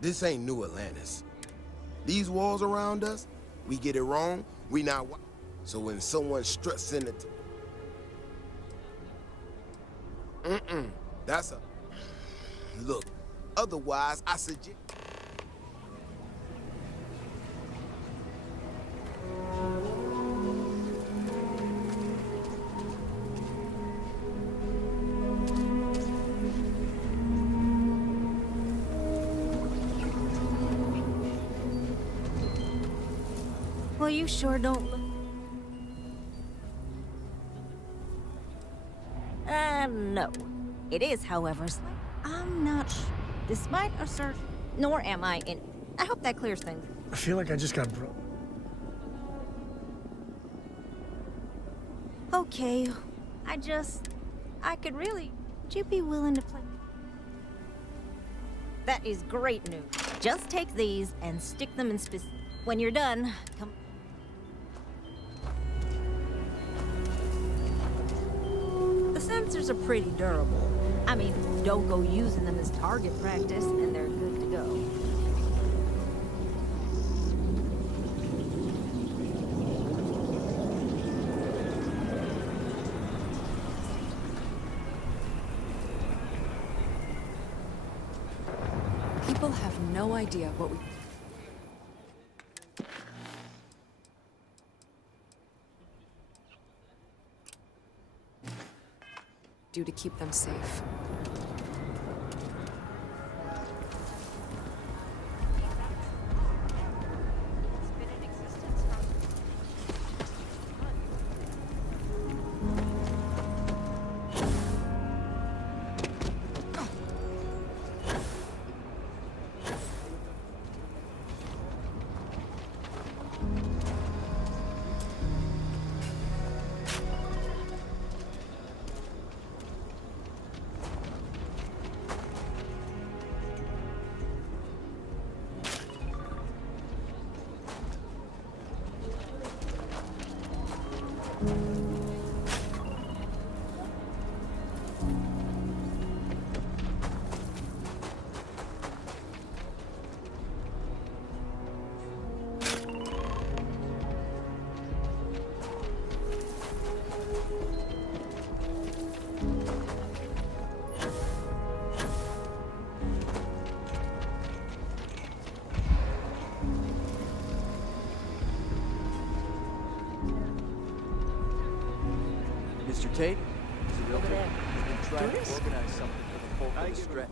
this ain't New Atlantis. These walls around us, we get it wrong, we not... So when someone struts in it... that's a... Look, otherwise I suggest... Well, you sure don't look... No. It is, however, I'm not sure. Despite a search, nor am I in... I hope that clears things. I feel like I just got Okay, I could really... Would you be willing to play? That is great news. Just take these and stick them in When you're done, come... The sensors are pretty durable. I mean, don't go using them as target practice, and they're good to go. People have no idea what we... do to keep them safe. Mr. Tate, is it okay? We've been trying to organize something for the folk of the stretch.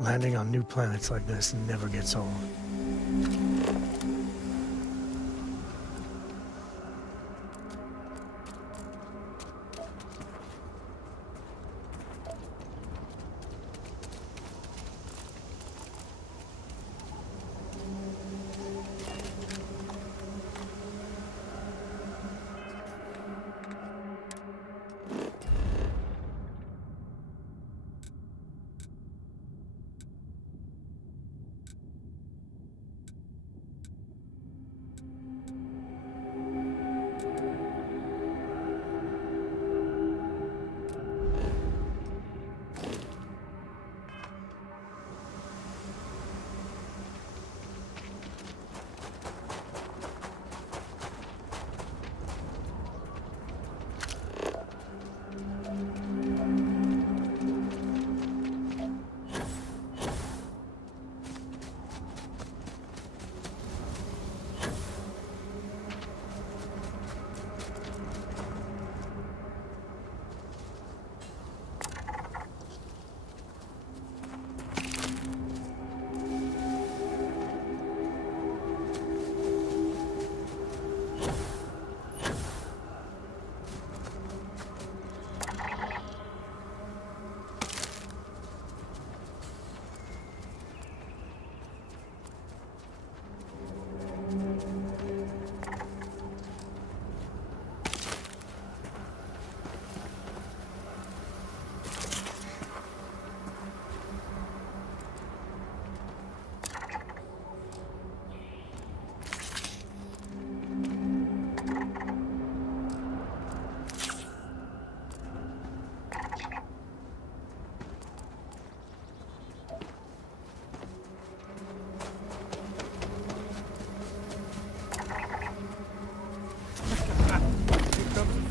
Landing on new planets like this never gets old.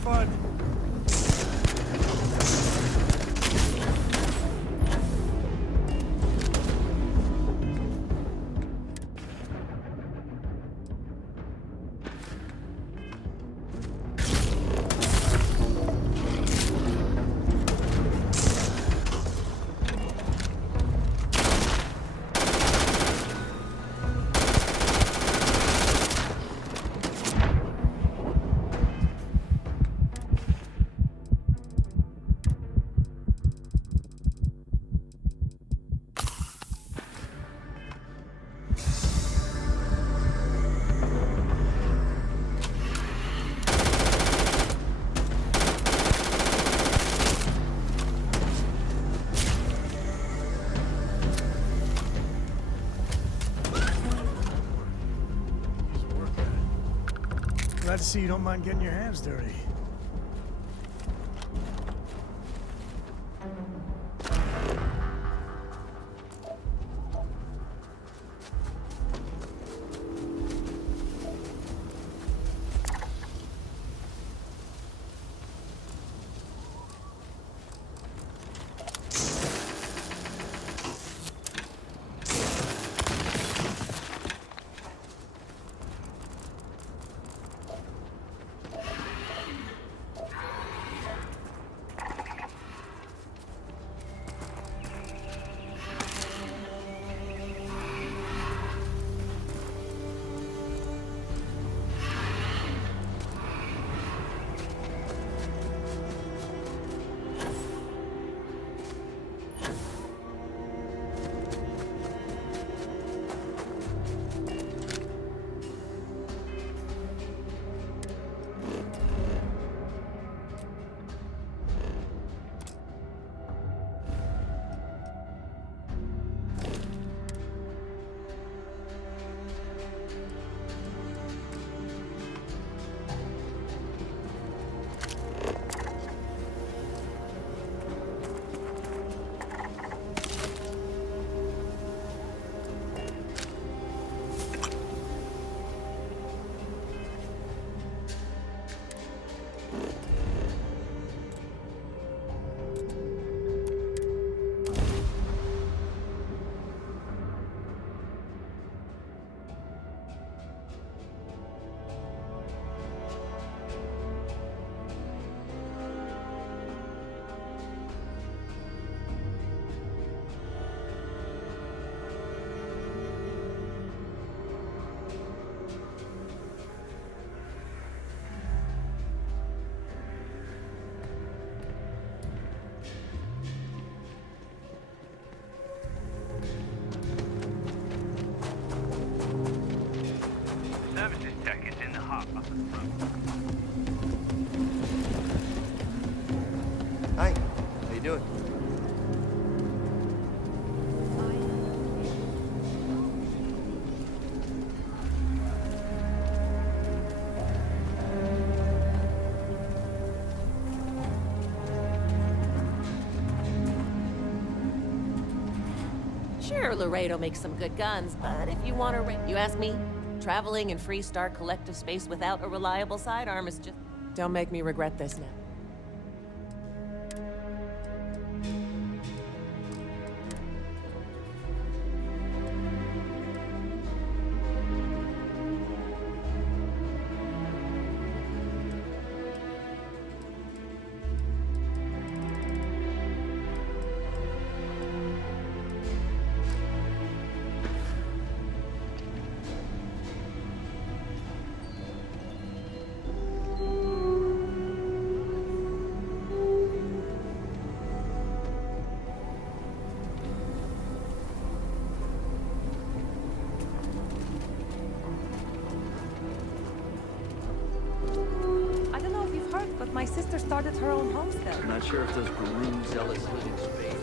fun. Glad to see you don't mind getting your hands dirty. Services tech is in the hot up at the front. Hi, how you doing? Sure, Laredo makes some good guns, but if you want to you ask me, traveling in Freestar collective space without a reliable sidearm is just... Don't make me regret this now. But my sister started her own homestead. I'm not sure if those Baroon zealots live in space.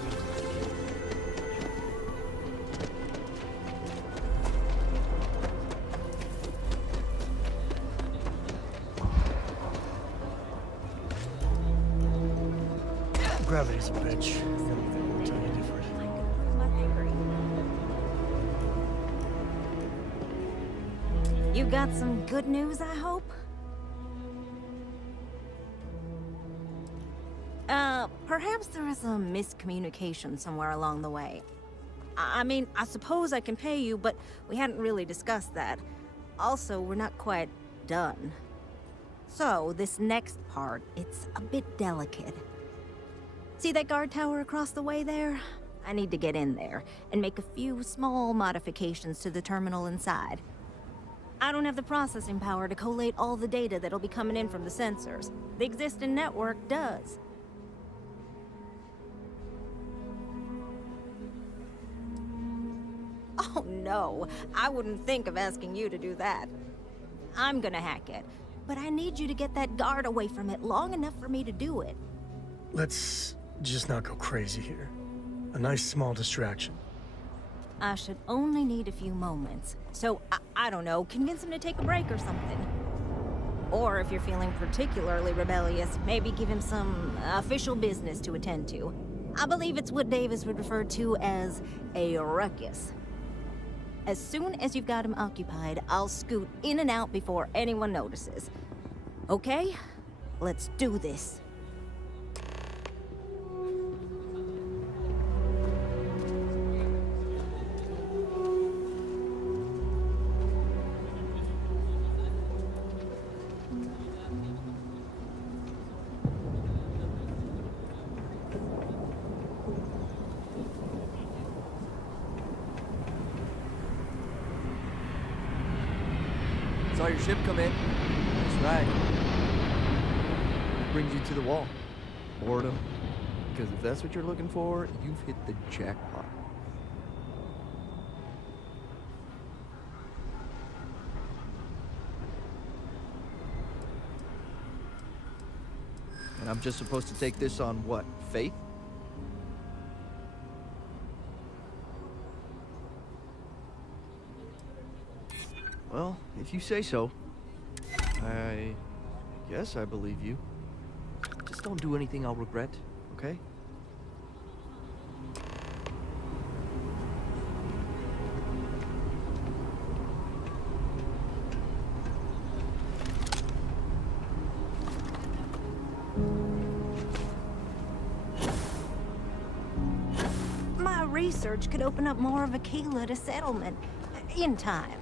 Gravity's a bitch. Anything will tell you different. You got some good news, I hope? Perhaps there is a miscommunication somewhere along the way. I mean, I suppose I can pay you, but we hadn't really discussed that. Also, we're not quite done. So, this next part, it's a bit delicate. See that guard tower across the way there? I need to get in there and make a few small modifications to the terminal inside. I don't have the processing power to collate all the data that'll be coming in from the sensors. The existing network does. Oh no, I wouldn't think of asking you to do that. I'm gonna hack it, but I need you to get that guard away from it long enough for me to do it. Let's just not go crazy here. A nice small distraction. I should only need a few moments. So, I don't know, convince him to take a break or something. Or if you're feeling particularly rebellious, maybe give him some official business to attend to. I believe it's what Davis would refer to as a ruckus. As soon as you've got him occupied, I'll scoot in and out before anyone notices. Okay? Let's do this. Saw your ship come in. That's right. Brings you to the wall. Boredom. Because if that's what you're looking for, you've hit the jackpot. And I'm just supposed to take this on what? Faith? Well, if you say so, I guess I believe you. Just don't do anything I'll regret, okay? My research could open up more of Aquila to settlement in time.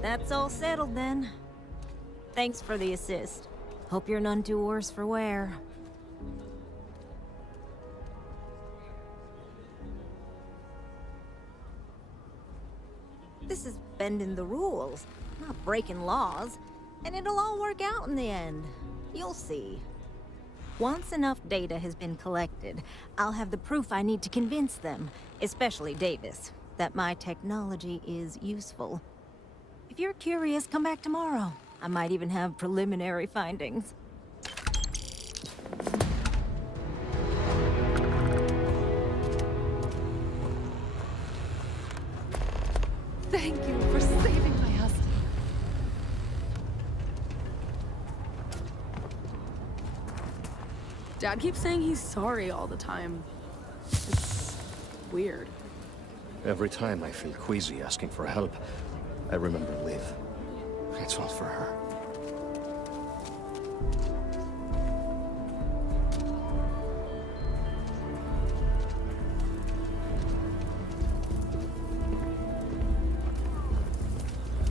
That's all settled then. Thanks for the assist. Hope you're none too worse for wear. This is bending the rules, not breaking laws, and it'll all work out in the end. You'll see. Once enough data has been collected, I'll have the proof I need to convince them, especially Davis, that my technology is useful. If you're curious, come back tomorrow. I might even have preliminary findings. Thank you for saving my husband. Dad keeps saying he's sorry all the time. It's weird. Every time I feel queasy asking for help, I remember Liv. It's all for her.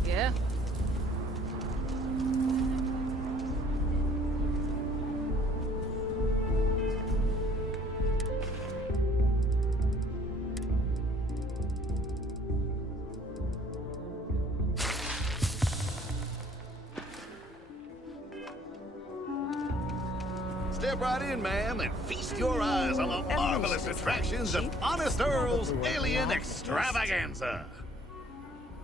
Yeah. Step right in, ma'am, and feast your eyes on the marvelous attractions of Honest Earl's Alien Extravaganza.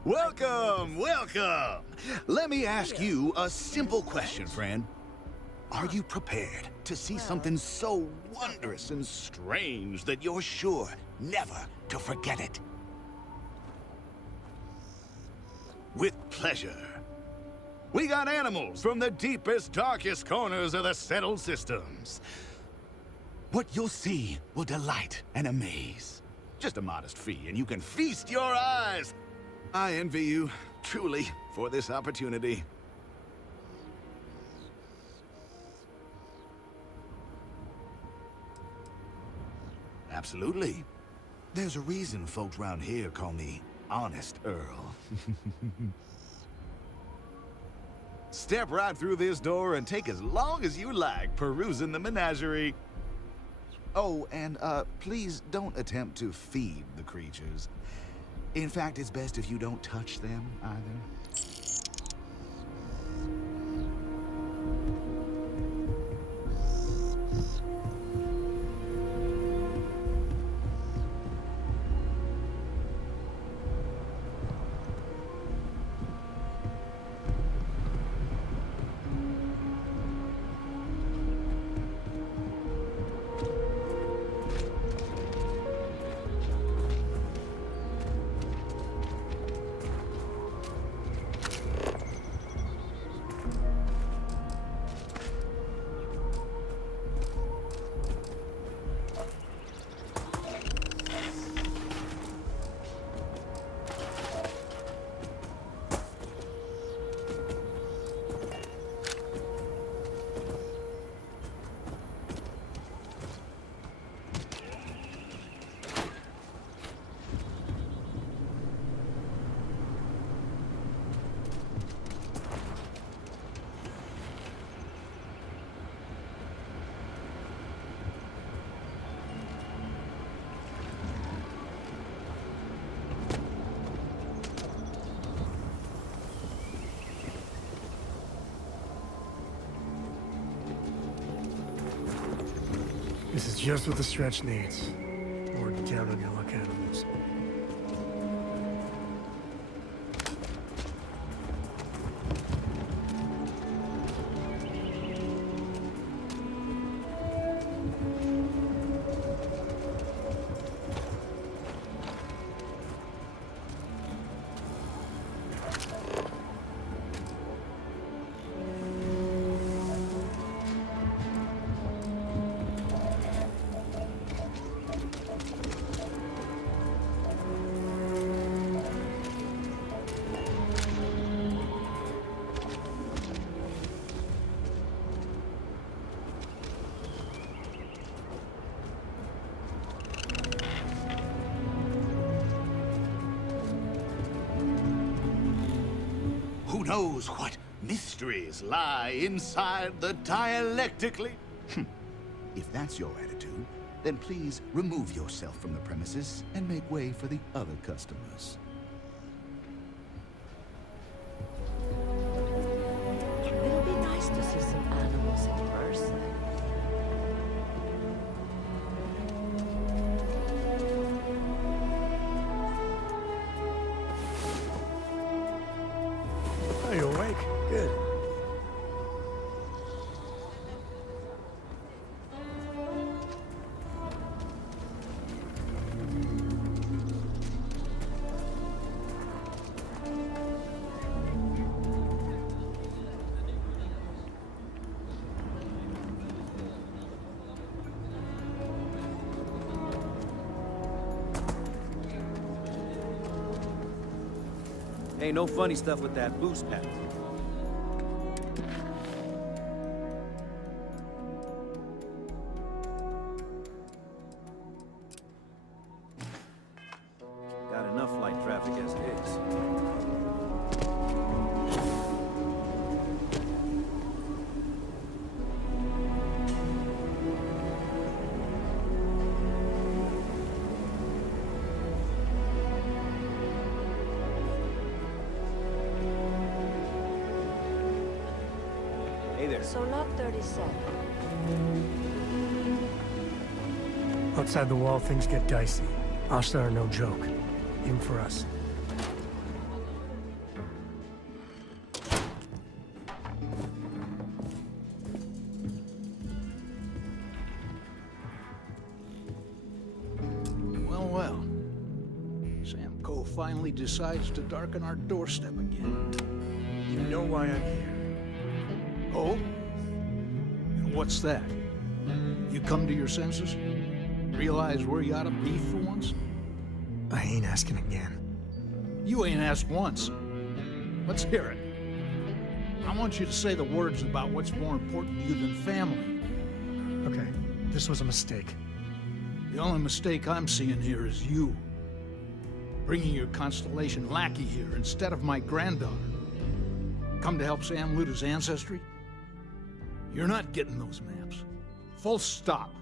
Welcome, welcome. Let me ask you a simple question, friend. Are you prepared to see something so wondrous and strange that you're sure never to forget it? With pleasure. We got animals from the deepest, darkest corners of the settled systems. What you'll see will delight and amaze. Just a modest fee, and you can feast your eyes. I envy you, truly, for this opportunity. Absolutely. There's a reason folks around here call me Honest Earl. Step right through this door and take as long as you like perusing the menagerie. Oh, and please don't attempt to feed the creatures. In fact, it's best if you don't touch them either. This is just what the stretch needs. Or count on your luck animals. Who knows what mysteries lie inside the dialectically? If that's your attitude, then please remove yourself from the premises and make way for the other customers. It'll be nice to see some animals in person. Are you awake? Good. Hey, no funny stuff with that boost pack. Got enough flight traffic as it is. Hey there. So log 37. Outside the wall, things get dicey. Ashta are no joke. Even for us. Well, well. Sam Cole finally decides to darken our doorstep again. You know why I'm here. Oh? And what's that? You come to your senses? Realize where you ought to be for once? I ain't asking again. You ain't asked once. Let's hear it. I want you to say the words about what's more important to you than family. Okay, this was a mistake. The only mistake I'm seeing here is you. Bringing your Constellation lackey here instead of my granddaughter. Come to help Sam loot his ancestry? You're not getting those maps. Full stop.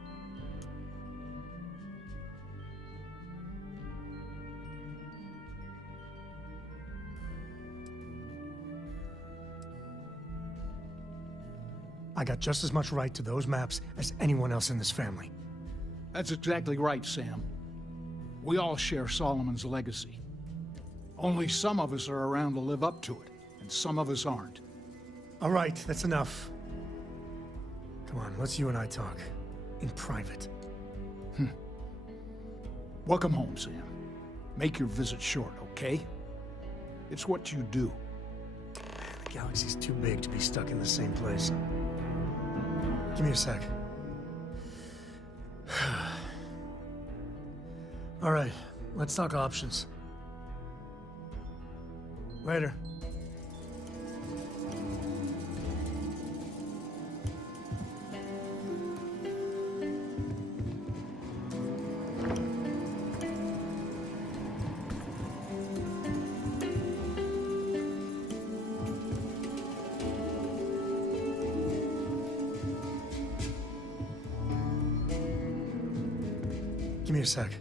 I got just as much right to those maps as anyone else in this family. That's exactly right, Sam. We all share Solomon's legacy. Only some of us are around to live up to it, and some of us aren't. All right, that's enough. Come on, let's you and I talk. In private. Welcome home, Sam. Make your visit short, okay? It's what you do. The galaxy's too big to be stuck in the same place. Give me a sec. All right, let's talk options. Later. Give me a sec.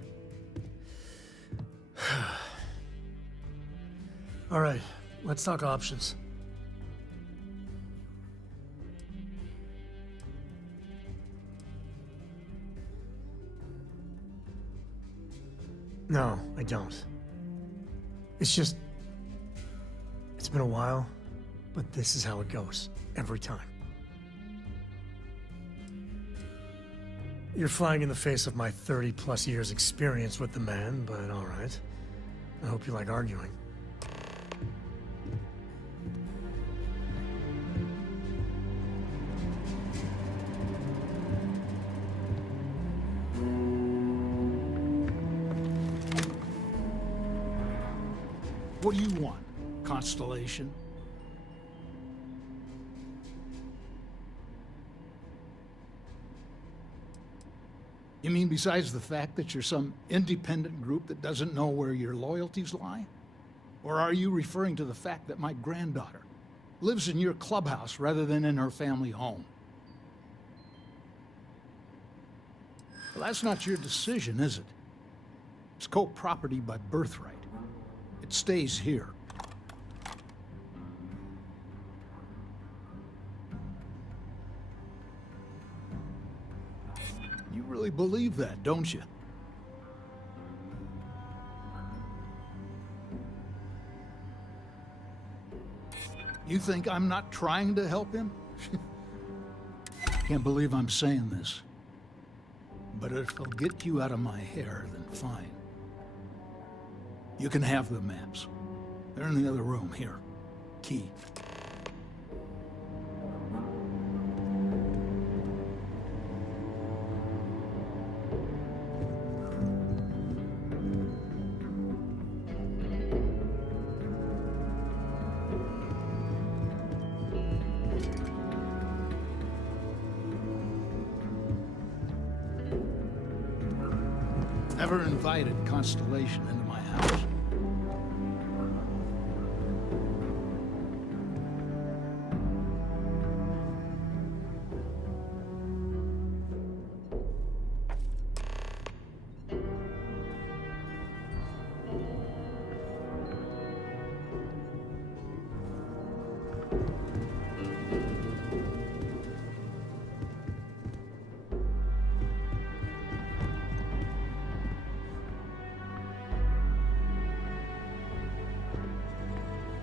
All right, let's talk options. No, I don't. It's just... It's been a while, but this is how it goes, every time. You're flying in the face of my 30-plus years experience with the man, but all right. I hope you like arguing. What do you want, Constellation? You mean besides the fact that you're some independent group that doesn't know where your loyalties lie? Or are you referring to the fact that my granddaughter lives in your clubhouse rather than in her family home? Well, that's not your decision, is it? It's co-property by birthright. It stays here. You really believe that, don't you? You think I'm not trying to help him? Can't believe I'm saying this. But if it'll get you out of my hair, then fine. You can have the maps. They're in the other room, here. Key. Never invited Constellation into my house.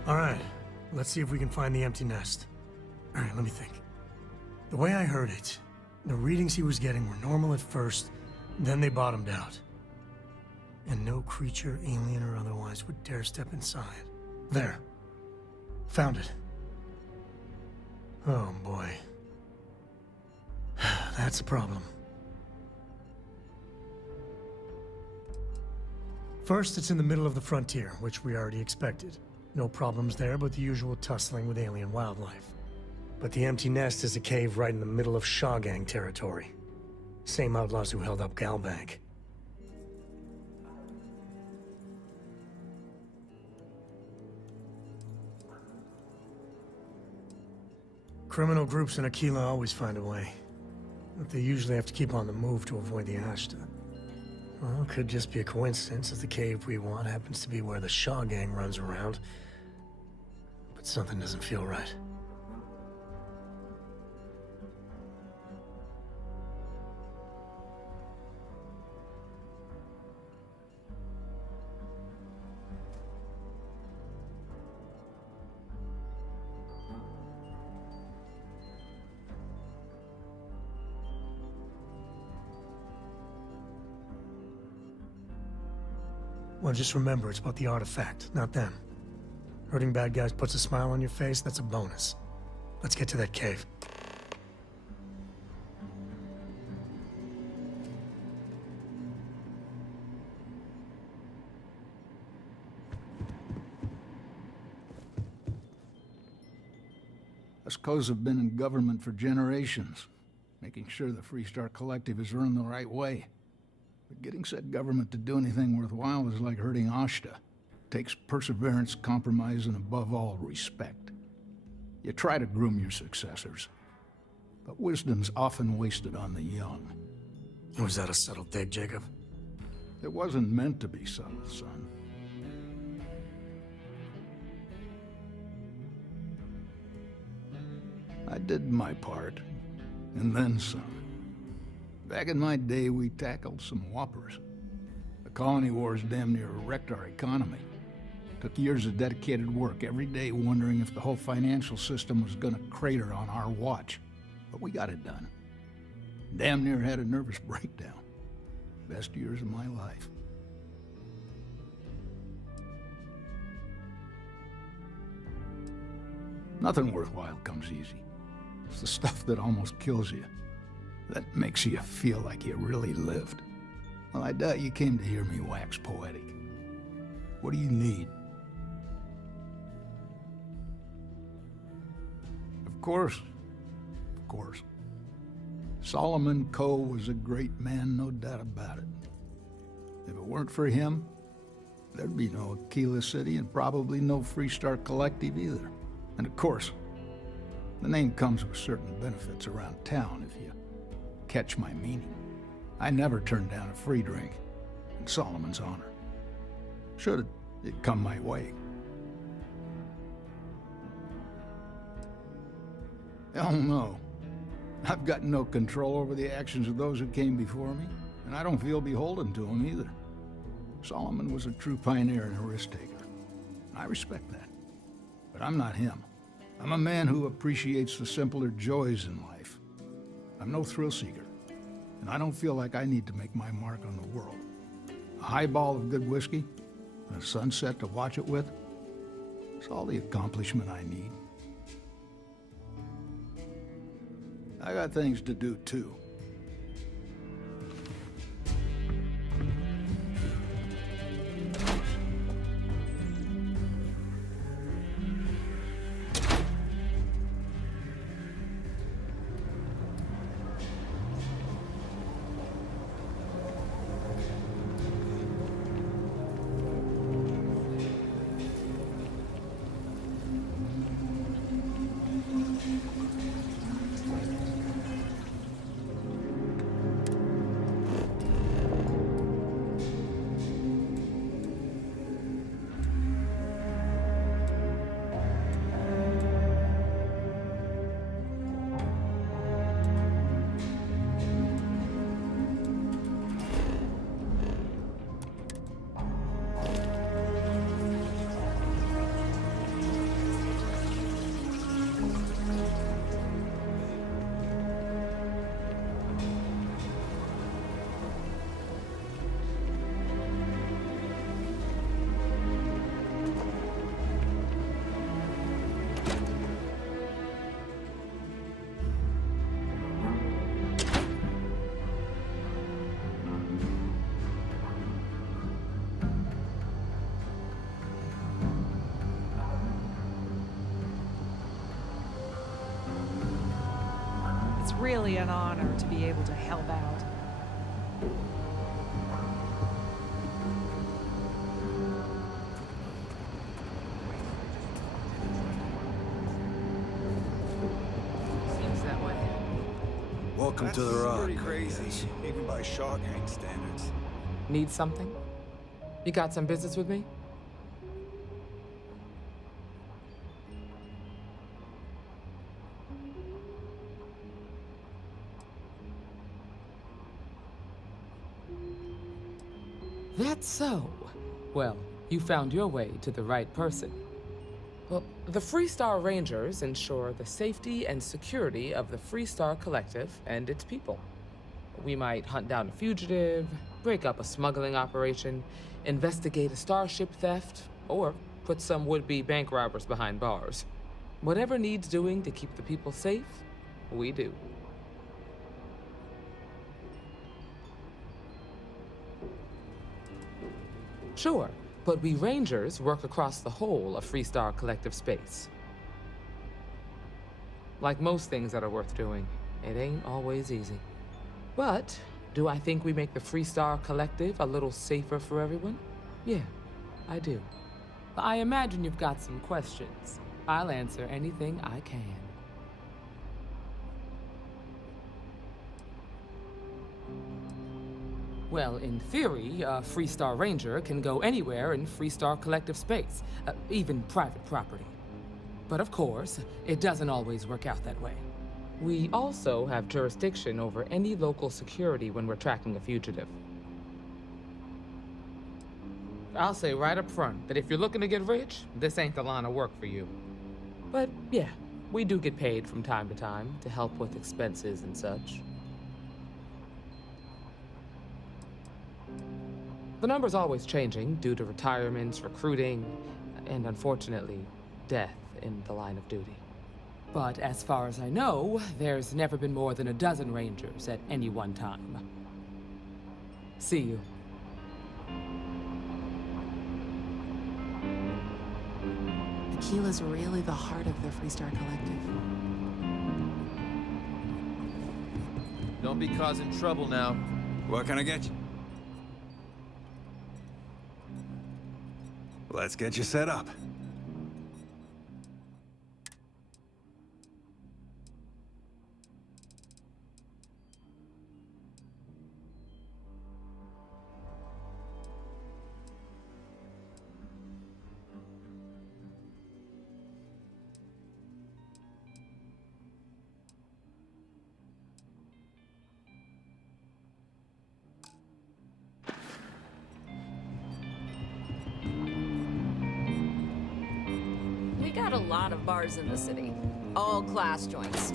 All right, let's see if we can find the empty nest. All right, let me think. The way I heard it, the readings he was getting were normal at first, then they bottomed out. And no creature, alien or otherwise, would dare step inside. There. Found it. Oh boy. That's a problem. First, it's in the middle of the frontier, which we already expected. No problems there, but the usual tussling with alien wildlife. But the empty nest is a cave right in the middle of Shawgang territory. Same outlaws who held up Galbank. Criminal groups in Aquila always find a way. But they usually have to keep on the move to avoid the Ashta. Well, it could just be a coincidence that the cave we want happens to be where the Shaw gang runs around. But something doesn't feel right. Well, just remember, it's about the artifact, not them. Hurting bad guys puts a smile on your face, that's a bonus. Let's get to that cave. Us Co's have been in government for generations, making sure the Freestar Collective is run the right way. But getting said government to do anything worthwhile is like hurting Ashta. Takes perseverance, compromise, and above all, respect. You try to groom your successors, but wisdom's often wasted on the young. Was that a subtle dig, Jacob? It wasn't meant to be subtle, son. I did my part, and then some. Back in my day, we tackled some whoppers. The colony wars damn near wrecked our economy. Took years of dedicated work, every day wondering if the whole financial system was gonna crater on our watch. But we got it done. Damn near had a nervous breakdown. Best years of my life. Nothing worthwhile comes easy. It's the stuff that almost kills you, that makes you feel like you really lived. Well, I doubt you came to hear me wax poetic. What do you need? Of course. Solomon Coe was a great man, no doubt about it. If it weren't for him, there'd be no Aquila City and probably no Freestar Collective either. And of course, the name comes with certain benefits around town, if you catch my meaning. I never turned down a free drink in Solomon's honor. Should it come my way. Hell no. I've got no control over the actions of those who came before me, and I don't feel beholden to them either. Solomon was a true pioneer and a risk-taker. I respect that. But I'm not him. I'm a man who appreciates the simpler joys in life. I'm no thrill-seeker, and I don't feel like I need to make my mark on the world. A highball of good whiskey, and a sunset to watch it with, it's all the accomplishment I need. I got things to do, too. It's really an honor to be able to help out. Welcome to the Rock. Pretty crazy, even by Shaw Gang standards. Need something? You got some business with me? That's so. Well, you found your way to the right person. Well, the Freestar Rangers ensure the safety and security of the Freestar Collective and its people. We might hunt down a fugitive, break up a smuggling operation, investigate a starship theft, or put some would-be bank robbers behind bars. Whatever needs doing to keep the people safe, we do. Sure, but we Rangers work across the whole of Freestar Collective space. Like most things that are worth doing, it ain't always easy. But do I think we make the Freestar Collective a little safer for everyone? Yeah, I do. I imagine you've got some questions. I'll answer anything I can. Well, in theory, a Freestar Ranger can go anywhere in Freestar Collective space, even private property. But of course, it doesn't always work out that way. We also have jurisdiction over any local security when we're tracking a fugitive. I'll say right up front that if you're looking to get rich, this ain't the line of work for you. But yeah, we do get paid from time to time to help with expenses and such. The number's always changing due to retirements, recruiting, and unfortunately, death in the line of duty. But as far as I know, there's never been more than a dozen Rangers at any one time. See you. Aquila's really the heart of the Freestar Collective. Don't be causing trouble now. What can I get you? Let's get you set up. Got a lot of bars in the city. All class joints.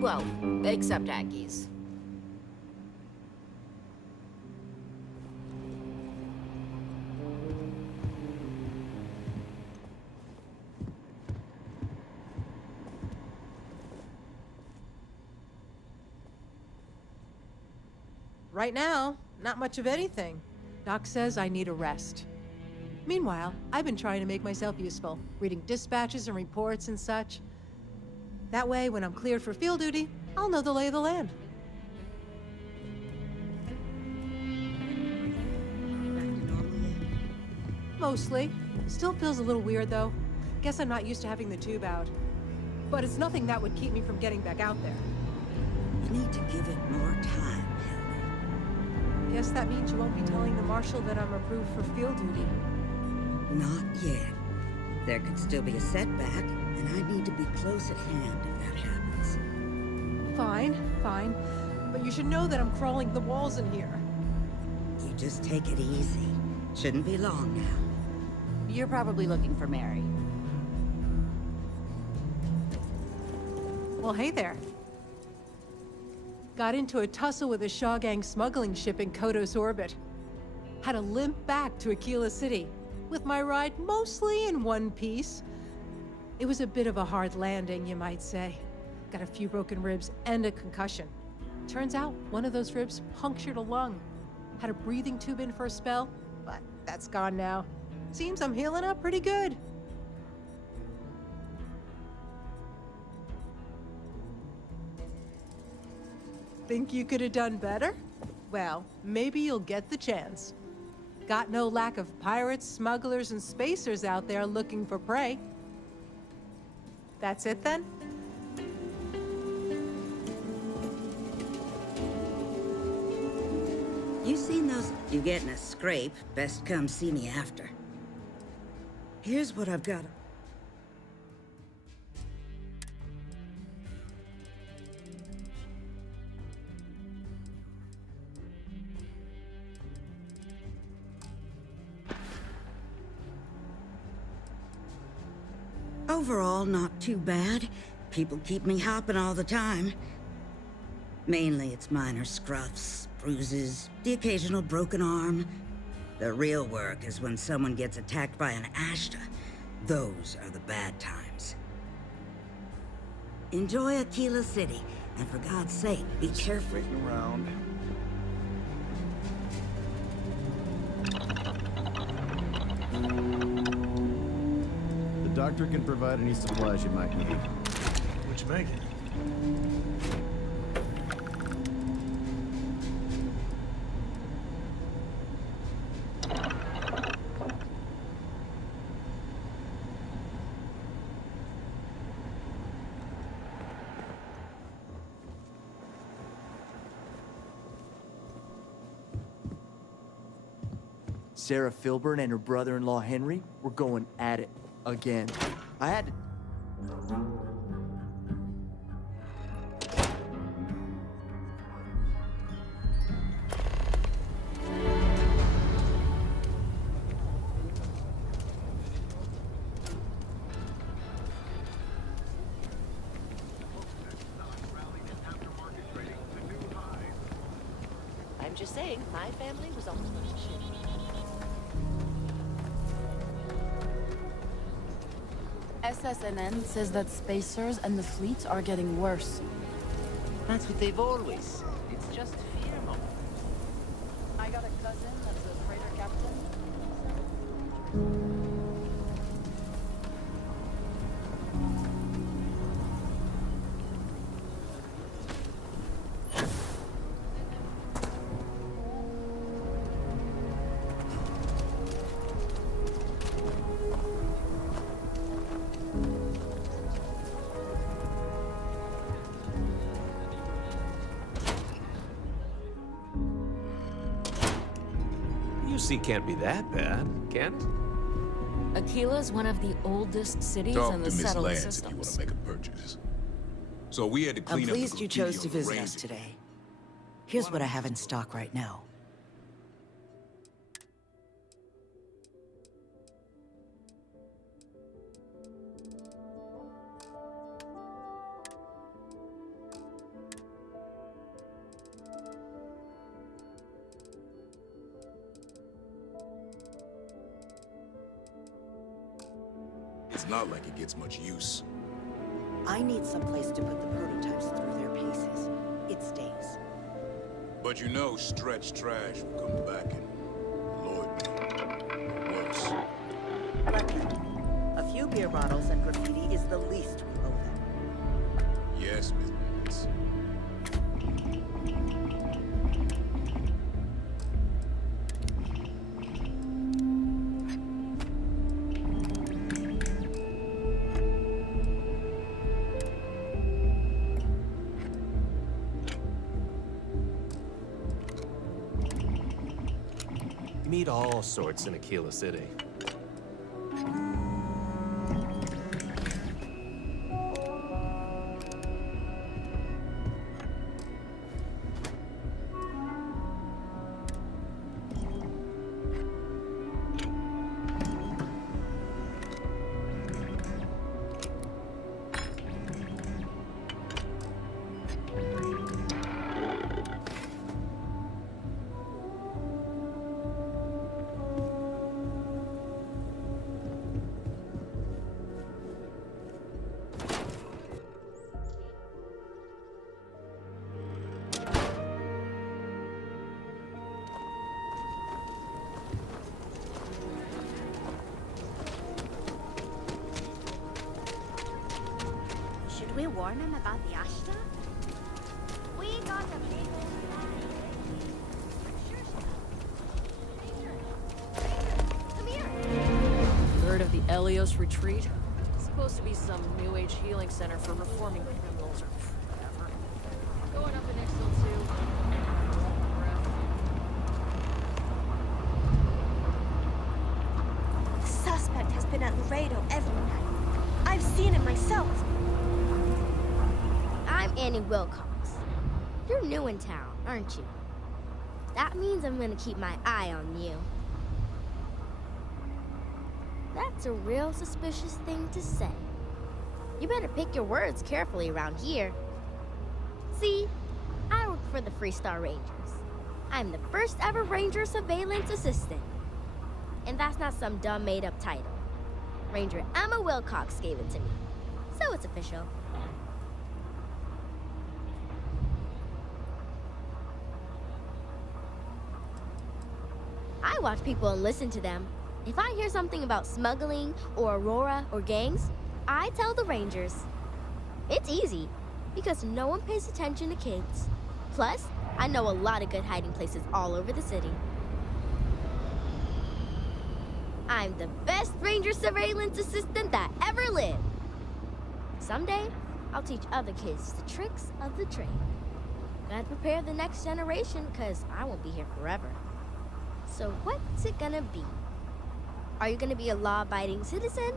Well, except Aggies. Right now, not much of anything. Doc says I need a rest. Meanwhile, I've been trying to make myself useful, reading dispatches and reports and such. That way, when I'm cleared for field duty, I'll know the lay of the land. Mostly. Still feels a little weird, though. Guess I'm not used to having the tube out. But it's nothing that would keep me from getting back out there. You need to give it more time, Hilda. Guess that means you won't be telling the Marshal that I'm approved for field duty. Not yet. There could still be a setback, and I need to be close at hand if that happens. Fine, fine. But you should know that I'm crawling the walls in here. You just take it easy. Shouldn't be long now. You're probably looking for Mary. Well, hey there. Got into a tussle with a Shaw Gang smuggling ship in Kodos orbit. Had to limp back to Aquila City, with my ride mostly in one piece. It was a bit of a hard landing, you might say. Got a few broken ribs and a concussion. Turns out one of those ribs punctured a lung. Had a breathing tube in for a spell, but that's gone now. Seems I'm healing up pretty good. Think you could have done better? Well, maybe you'll get the chance. Got no lack of pirates, smugglers, and spacers out there looking for prey. That's it then? You seen those? You get in a scrape, best come see me after. Here's what I've got. Overall, not too bad. People keep me hopping all the time. Mainly it's minor scruffs, bruises, the occasional broken arm. The real work is when someone gets attacked by an Ashta. Those are the bad times. Enjoy Aquila City, and for God's sake, be careful. Waiting around. The doctor can provide any supplies you might need. What you making? Sarah Filburn and her brother-in-law Henry were going at it again. I had to... I'm just saying, my family was almost a bunch of shit. SSNN says that spacers and the fleet are getting worse. That's what they've always said. It's just fear mongering. I got a cousin that's a freighter captain. UC can't be that bad, can it? Aquila's one of the oldest cities Talk in to the Miss settled Lance if you want systems. to make a purchase. So we had to I'm clean up the pleased you chose to graffiti on the visit us raising. today. Here's what I have in stock right now. It's not like it gets much use. I need some place to put the prototypes through their paces. It stays. But you know stretch trash will come back and Lloyd me. Or worse. Record. A few beer bottles and graffiti is the least we owe them. Yes, Miss Lance. Meet all sorts in Aquila City. Should we warn him about the Ashta? We got the people. Come here. Heard of the Elios Retreat? Supposed to be some new age healing center for reforming criminals or whatever. Going up in Ixtal too. happen at Laredo every night. I've seen it myself. I'm Annie Wilcox. You're new in town, aren't you? That means I'm gonna keep my eye on you. That's a real suspicious thing to say. You better pick your words carefully around here. See, I work for the Freestar Rangers. I'm the first ever Ranger Surveillance Assistant. And that's not some dumb made-up title. Ranger Emma Wilcox gave it to me, so it's official. I watch people and listen to them. If I hear something about smuggling or Aurora or gangs, I tell the Rangers. It's easy, because no one pays attention to kids. Plus, I know a lot of good hiding places all over the city. I'm the best Ranger Surveillance Assistant that ever lived. Someday, I'll teach other kids the tricks of the trade. Gotta prepare the next generation, because I won't be here forever. So what's it gonna be? Are you gonna be a law-abiding citizen?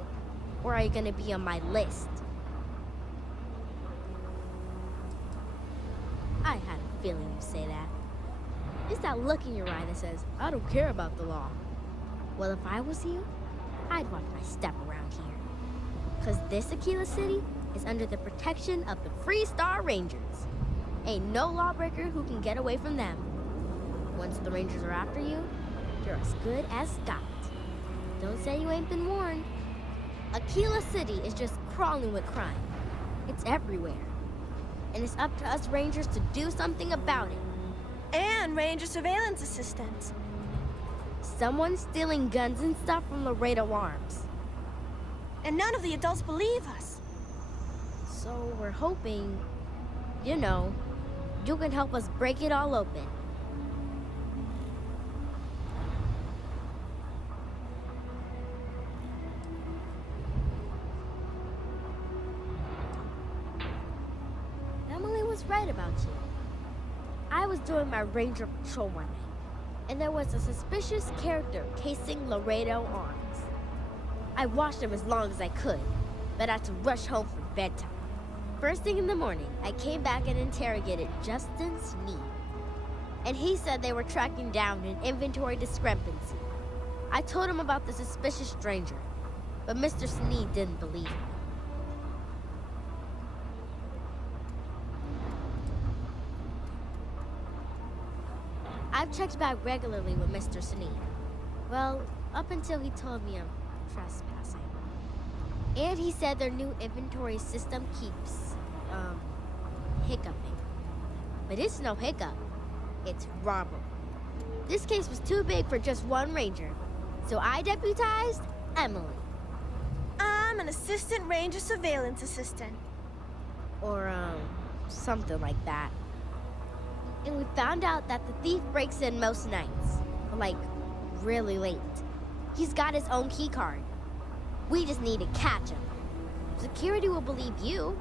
Or are you gonna be on my list? I had a feeling you'd say that. It's that look in your eye that says, I don't care about the law. Well, if I was you, I'd watch my step around here. Because this Aquila City is under the protection of the Freestar Rangers. Ain't no lawbreaker who can get away from them. Once the Rangers are after you, you're as good as got. Don't say you ain't been warned. Aquila City is just crawling with crime. It's everywhere. And it's up to us Rangers to do something about it. And Ranger Surveillance Assistants. Someone's stealing guns and stuff from Laredo Arms. And none of the adults believe us. So we're hoping, you know, you can help us break it all open. Emily was right about you. I was doing my ranger patrol one night, and there was a suspicious character casing Laredo Arms. I watched him as long as I could, but I had to rush home for bedtime. First thing in the morning, I came back and interrogated Justin Sneed. And he said they were tracking down an inventory discrepancy. I told him about the suspicious stranger, but Mr. Sneed didn't believe me. I've checked back regularly with Mr. Sneed. Well, up until he told me I'm trespassing. And he said their new inventory system keeps, hiccuping. But it's no hiccup. It's robbery. This case was too big for just one ranger, so I deputized Emily. I'm an Assistant Ranger Surveillance Assistant. Or, something like that. And we found out that the thief breaks in most nights, like, really late. He's got his own key card. We just need to catch him. Security will believe you.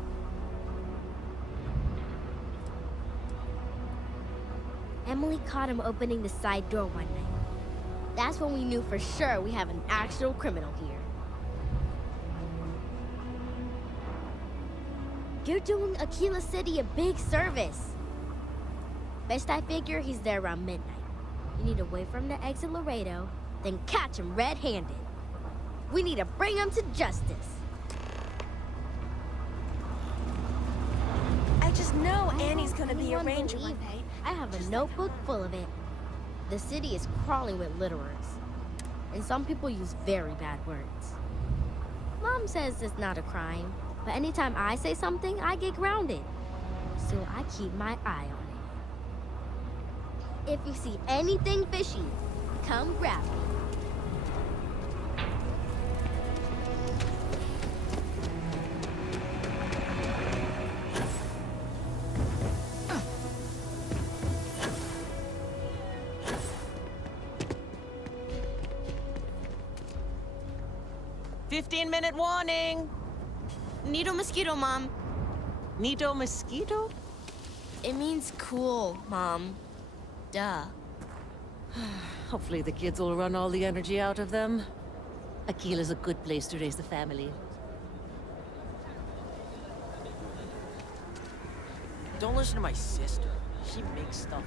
Emily caught him opening the side door one night. That's when we knew for sure we have an actual criminal here. You're doing Aquila City a big service. Best I figure he's there around midnight. You need to wait for him to exit Laredo, then catch him red-handed. We need to bring him to justice. I just know Annie's gonna be a ranger one day. I have a notebook full of it. The city is crawling with litterers, and some people use very bad words. Mom says it's not a crime, but anytime I say something, I get grounded. So I keep my eye on it. If you see anything fishy, come grab me. "15-minute warning. Nito mosquito, Mom. Nito mosquito? It means cool, Mom. Duh. Hopefully the kids will run all the energy out of them. Aquila's a good place to raise the family. Don't listen to my sister. She makes stuff up.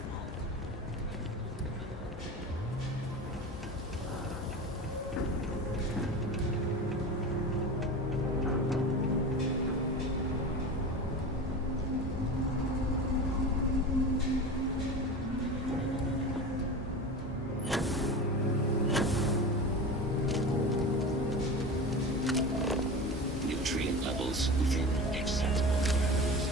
Nutrient levels within acceptable parameters.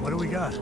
What do we got?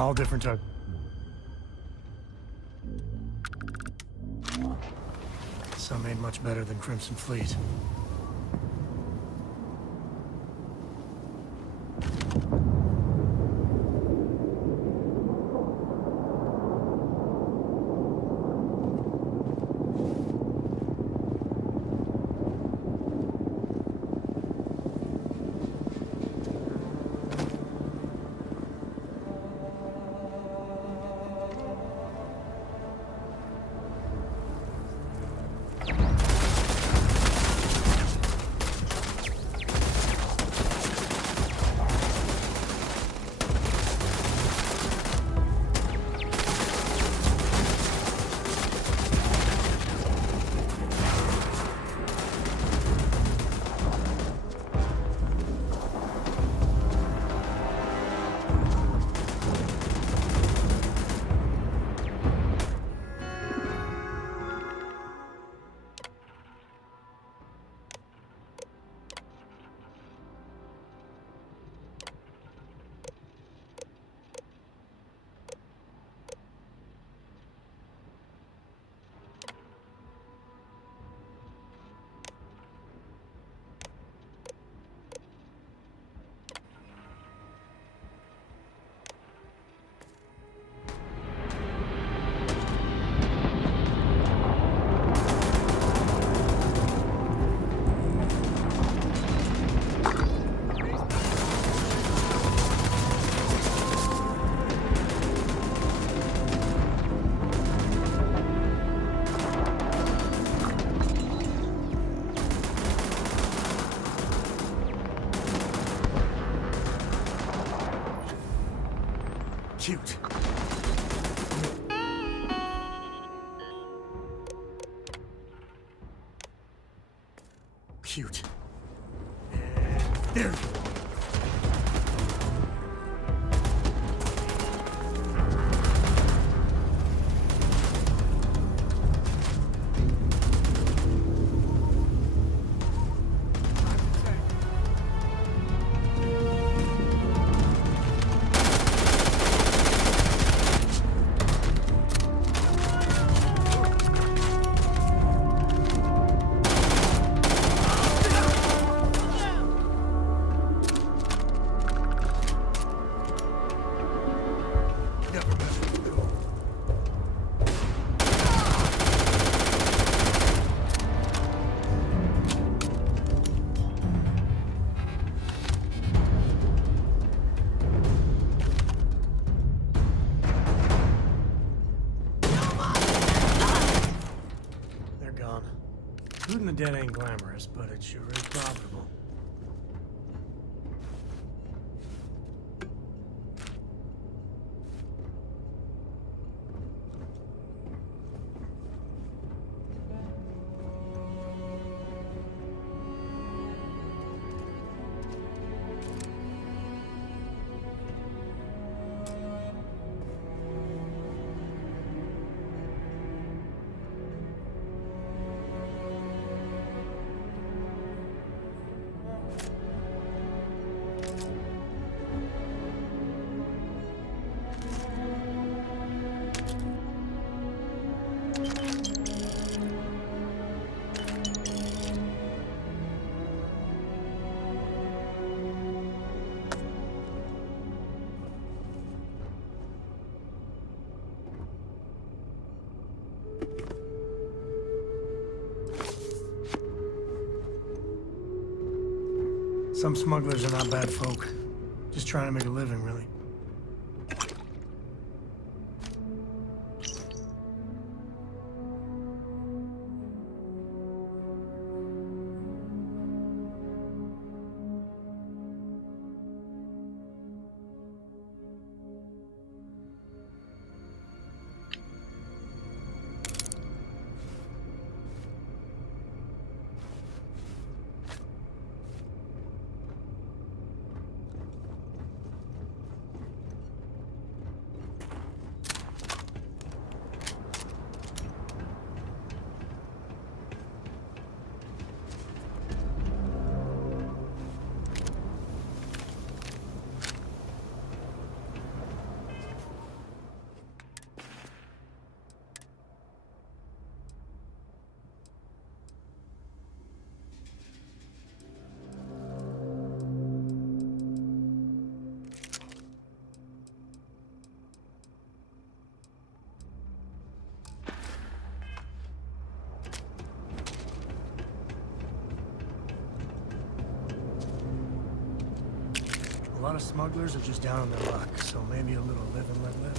All different type. Some ain't much better than Crimson Fleet. Cute. Cute. And there you go. Shooting the dead ain't glamorous, but it sure is profitable. Some smugglers are not bad folk. Just trying to make a living, really. A lot of smugglers are just down on their luck, so maybe a little live and let live.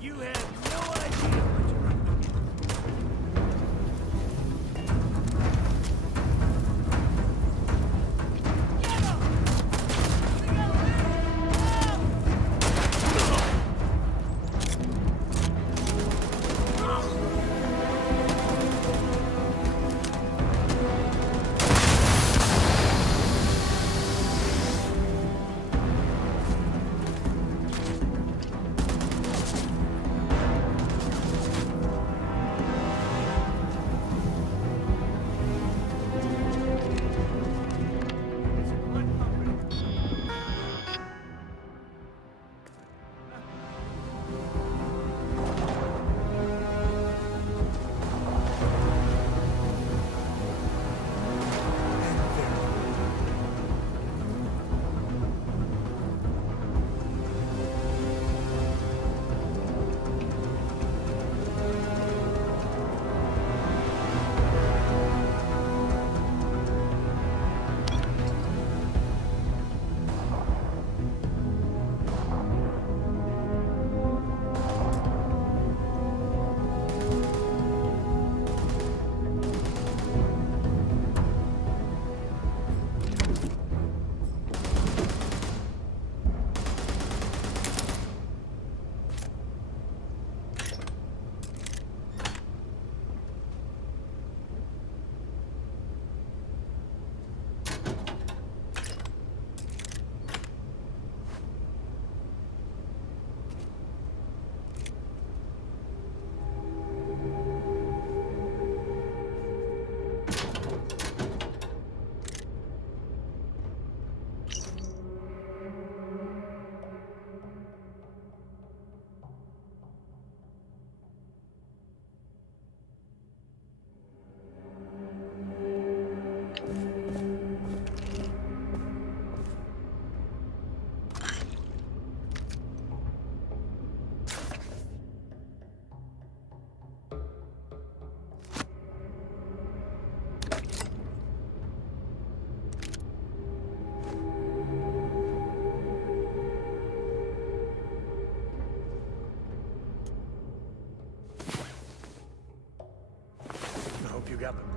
You have no idea what you're up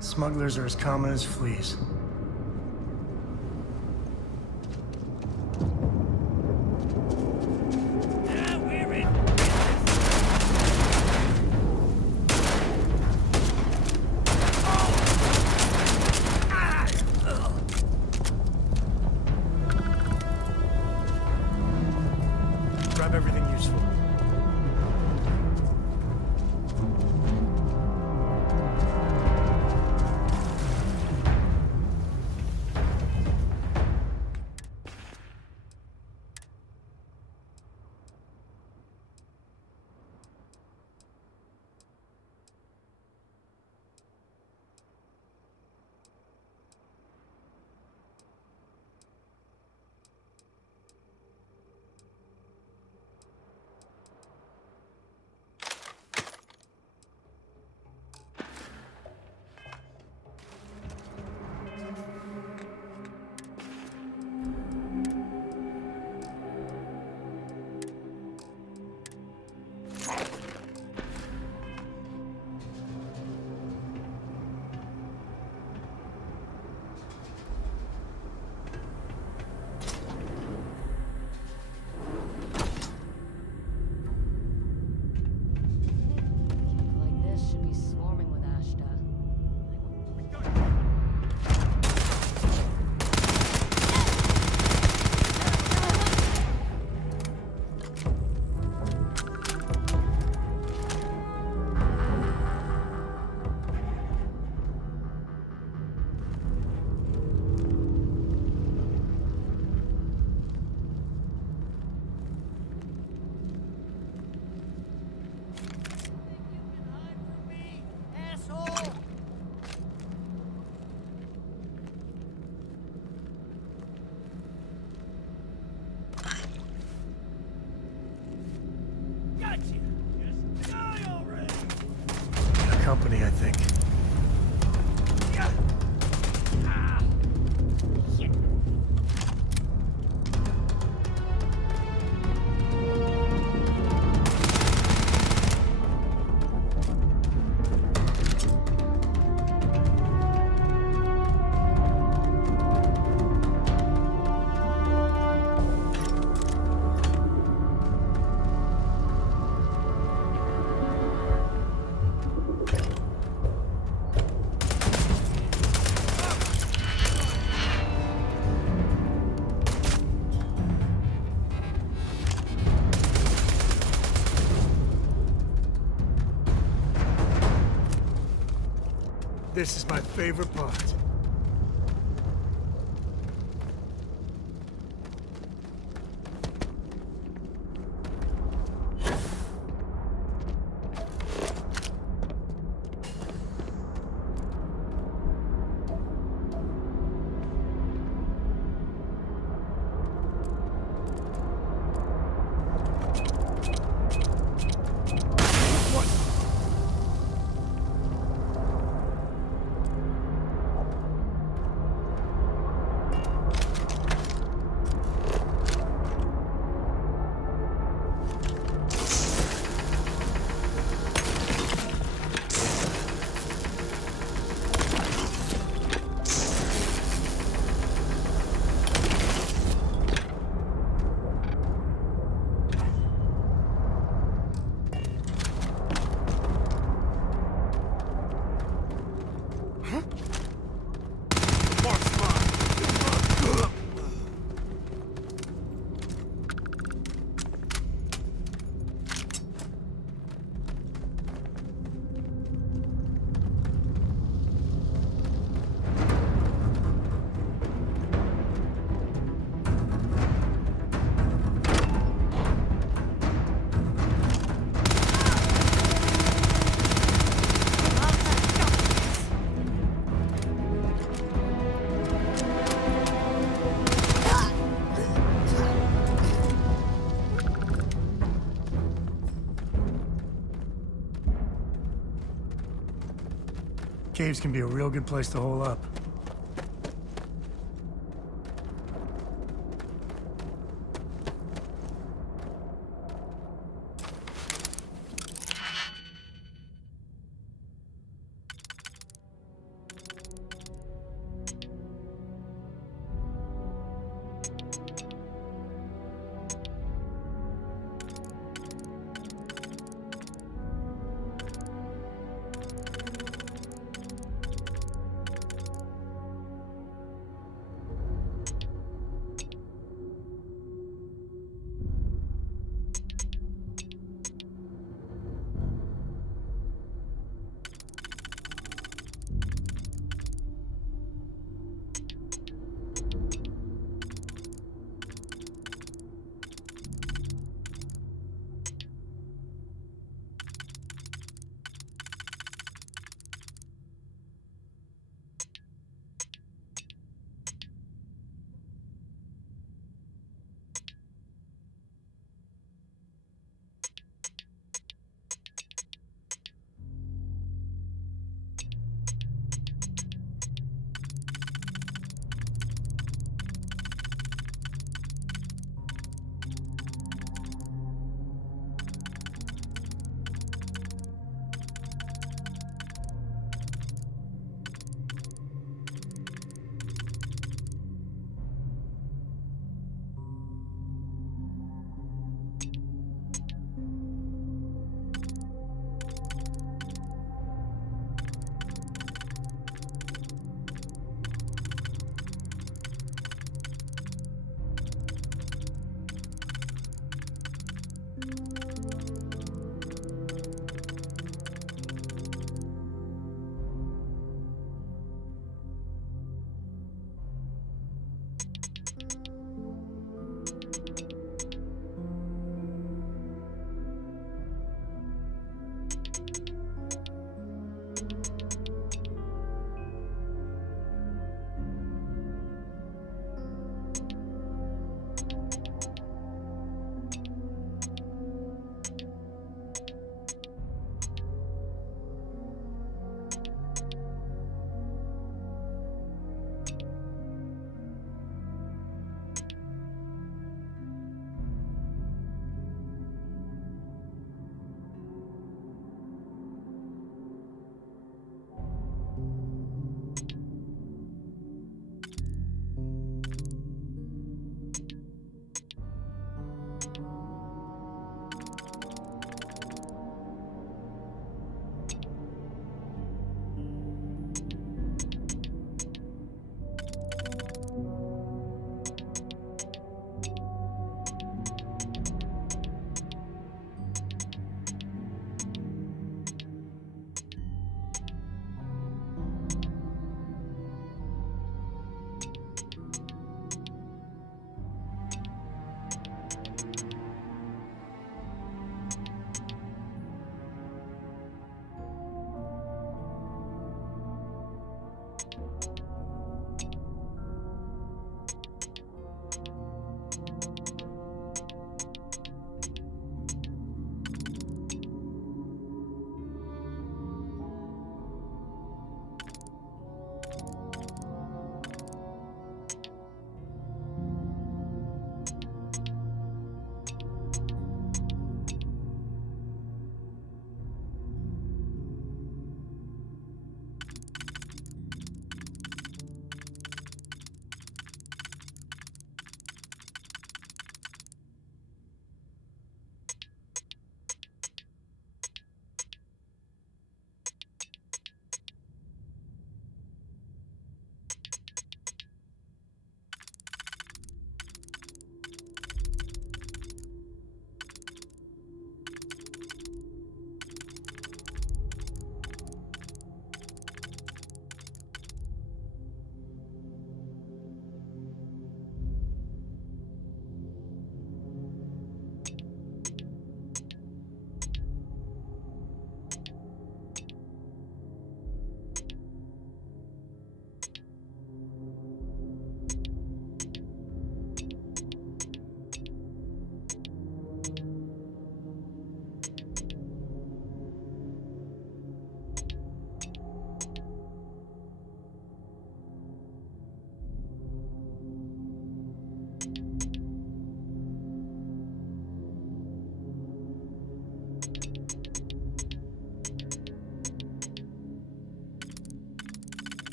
Smugglers are as common as fleas. Grab everything useful. This is my favorite part. Caves can be a real good place to hole up.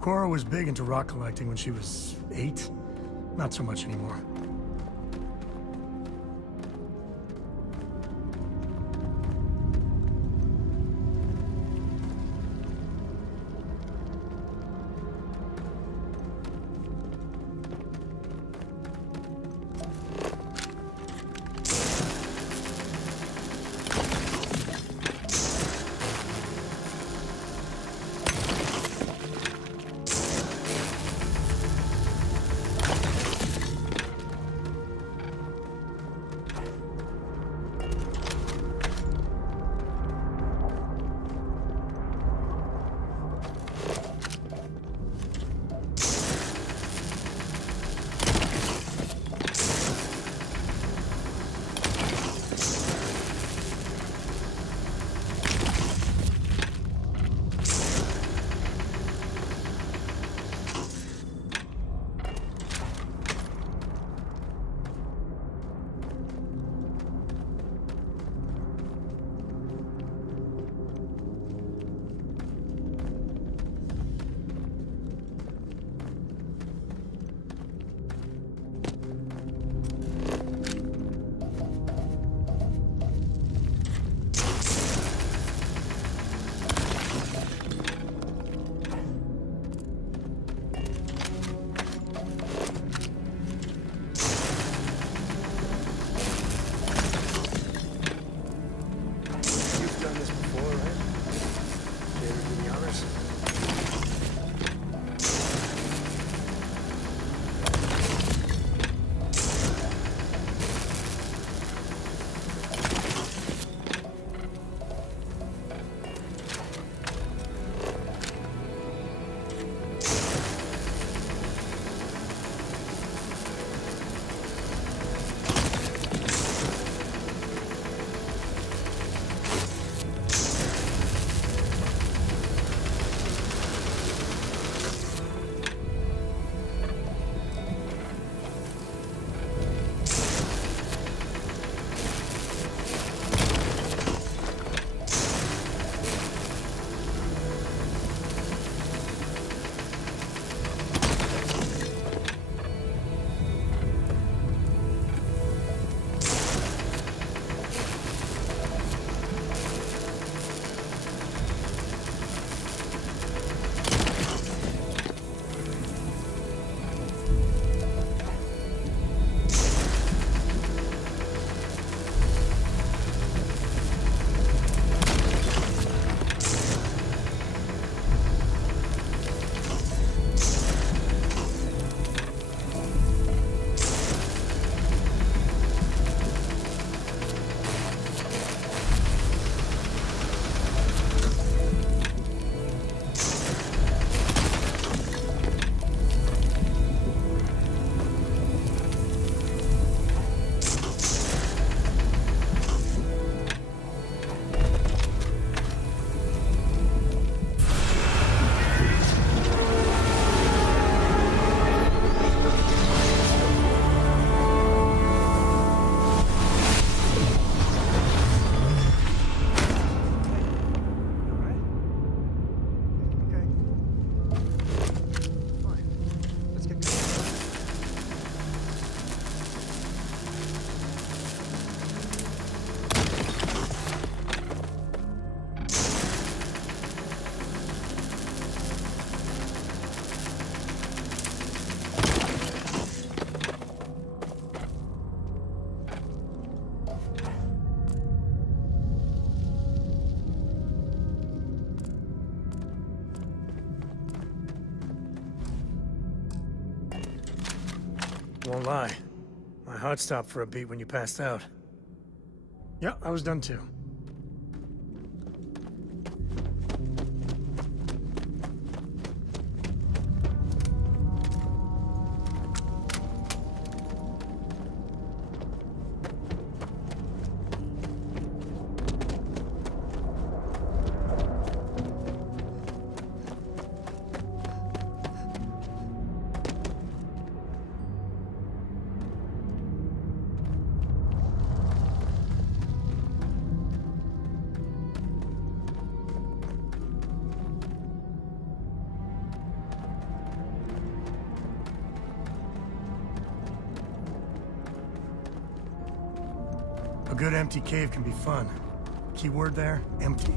Cora was big into rock collecting when she was 8. Not so much anymore. Won't lie. My heart stopped for a beat when you passed out. Yeah, I was done too. good empty cave can be fun. Keyword there, empty.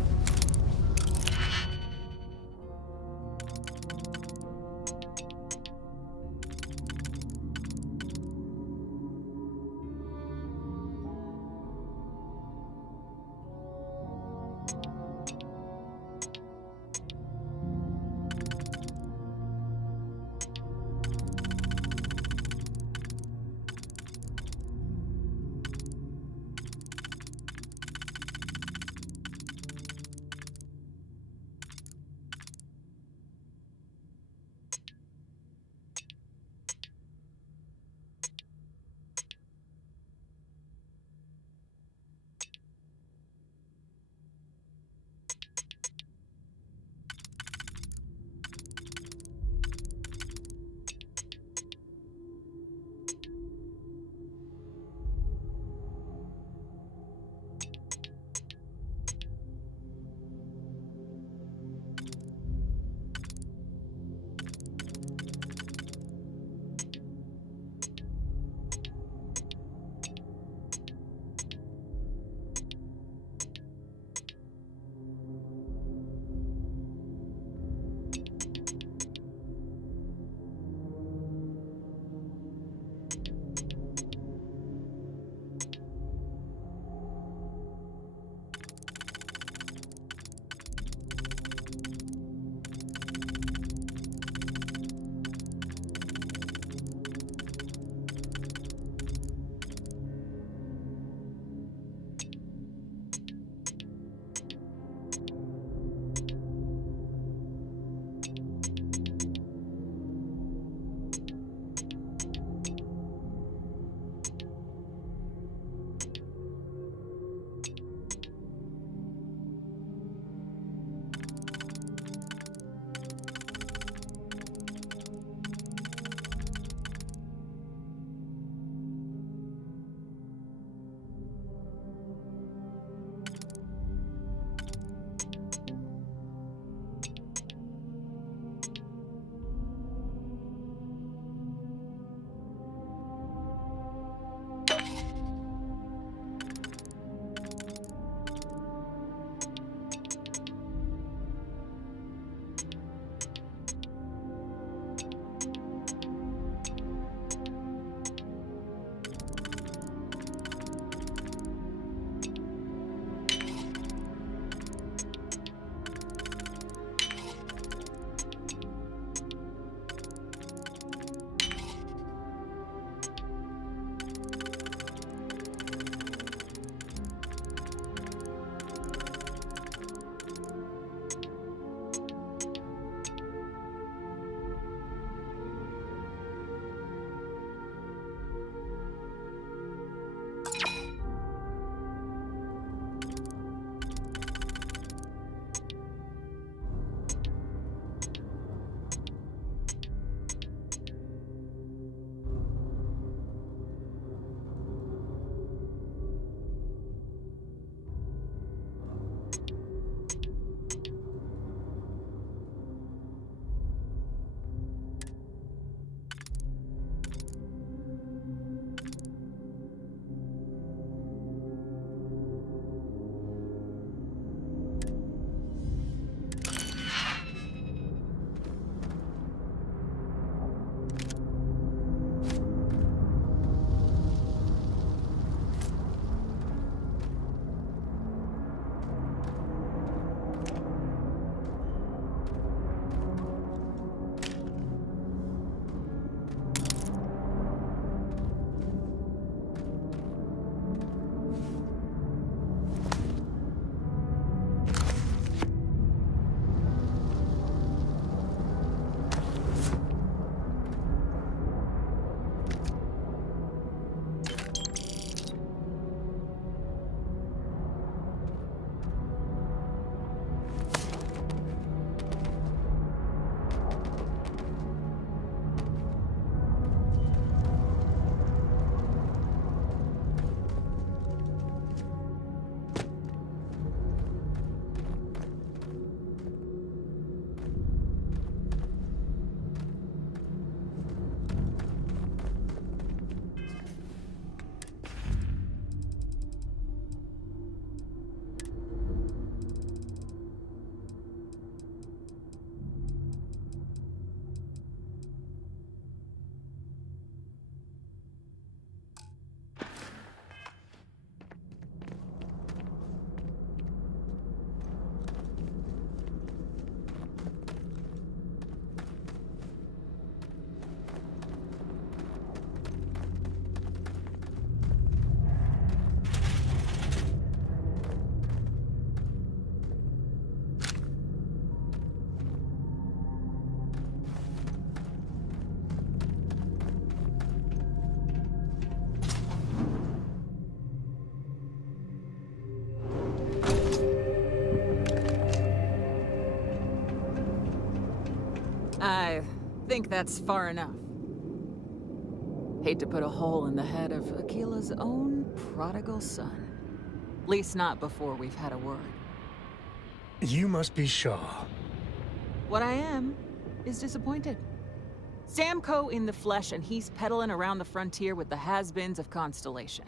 I think that's far enough. Hate to put a hole in the head of Aquila's own prodigal son. At least not before we've had a word. You must be Shaw. What I am is disappointed. Sam Coe in the flesh, and he's peddling around the frontier with the has-beens of Constellation.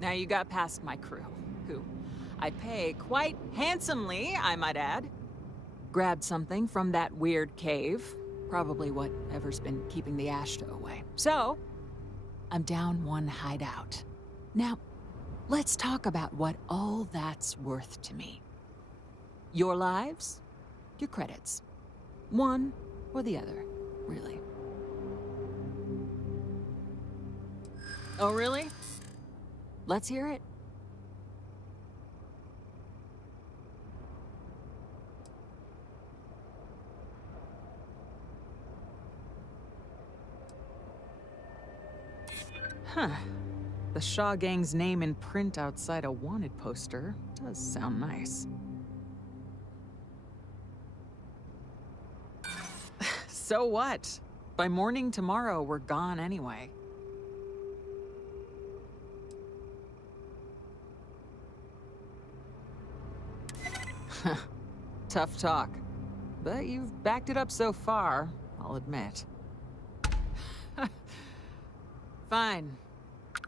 Now you got past my crew, who I pay quite handsomely, I might add. Grabbed something from that weird cave. Probably whatever's been keeping the Ashta away. So, I'm down one hideout. Now, let's talk about what all that's worth to me. Your lives, your credits. One or the other, really. Oh, really? Let's hear it. Huh. The Shaw Gang's name in print outside a wanted poster does sound nice. So what? By morning tomorrow, we're gone anyway. Tough talk. But you've backed it up so far, I'll admit. Fine.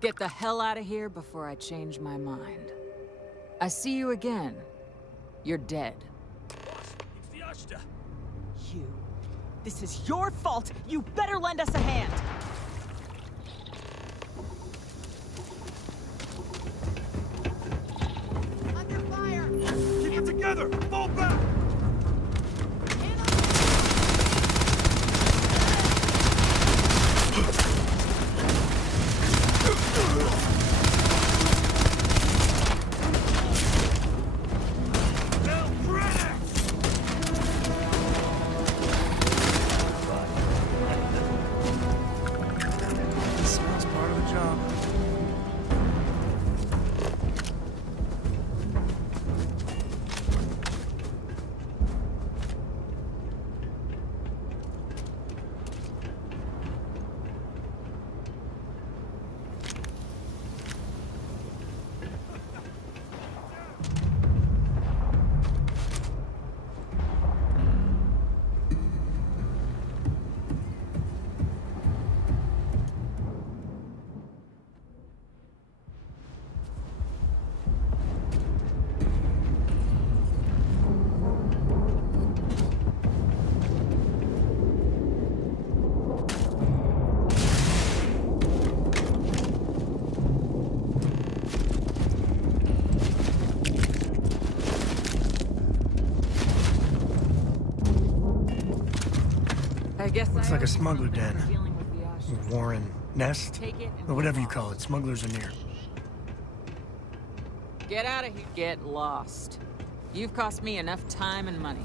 Get the hell out of here before I change my mind. I see you again. You're dead. It's the Ashta. You. This is your fault. You better lend us a hand. Under fire! Keep it together! Fall back! Looks like a smuggler den. Warren nest? Or whatever you call it. Smugglers are near. Get out of here. Get lost. You've cost me enough time and money.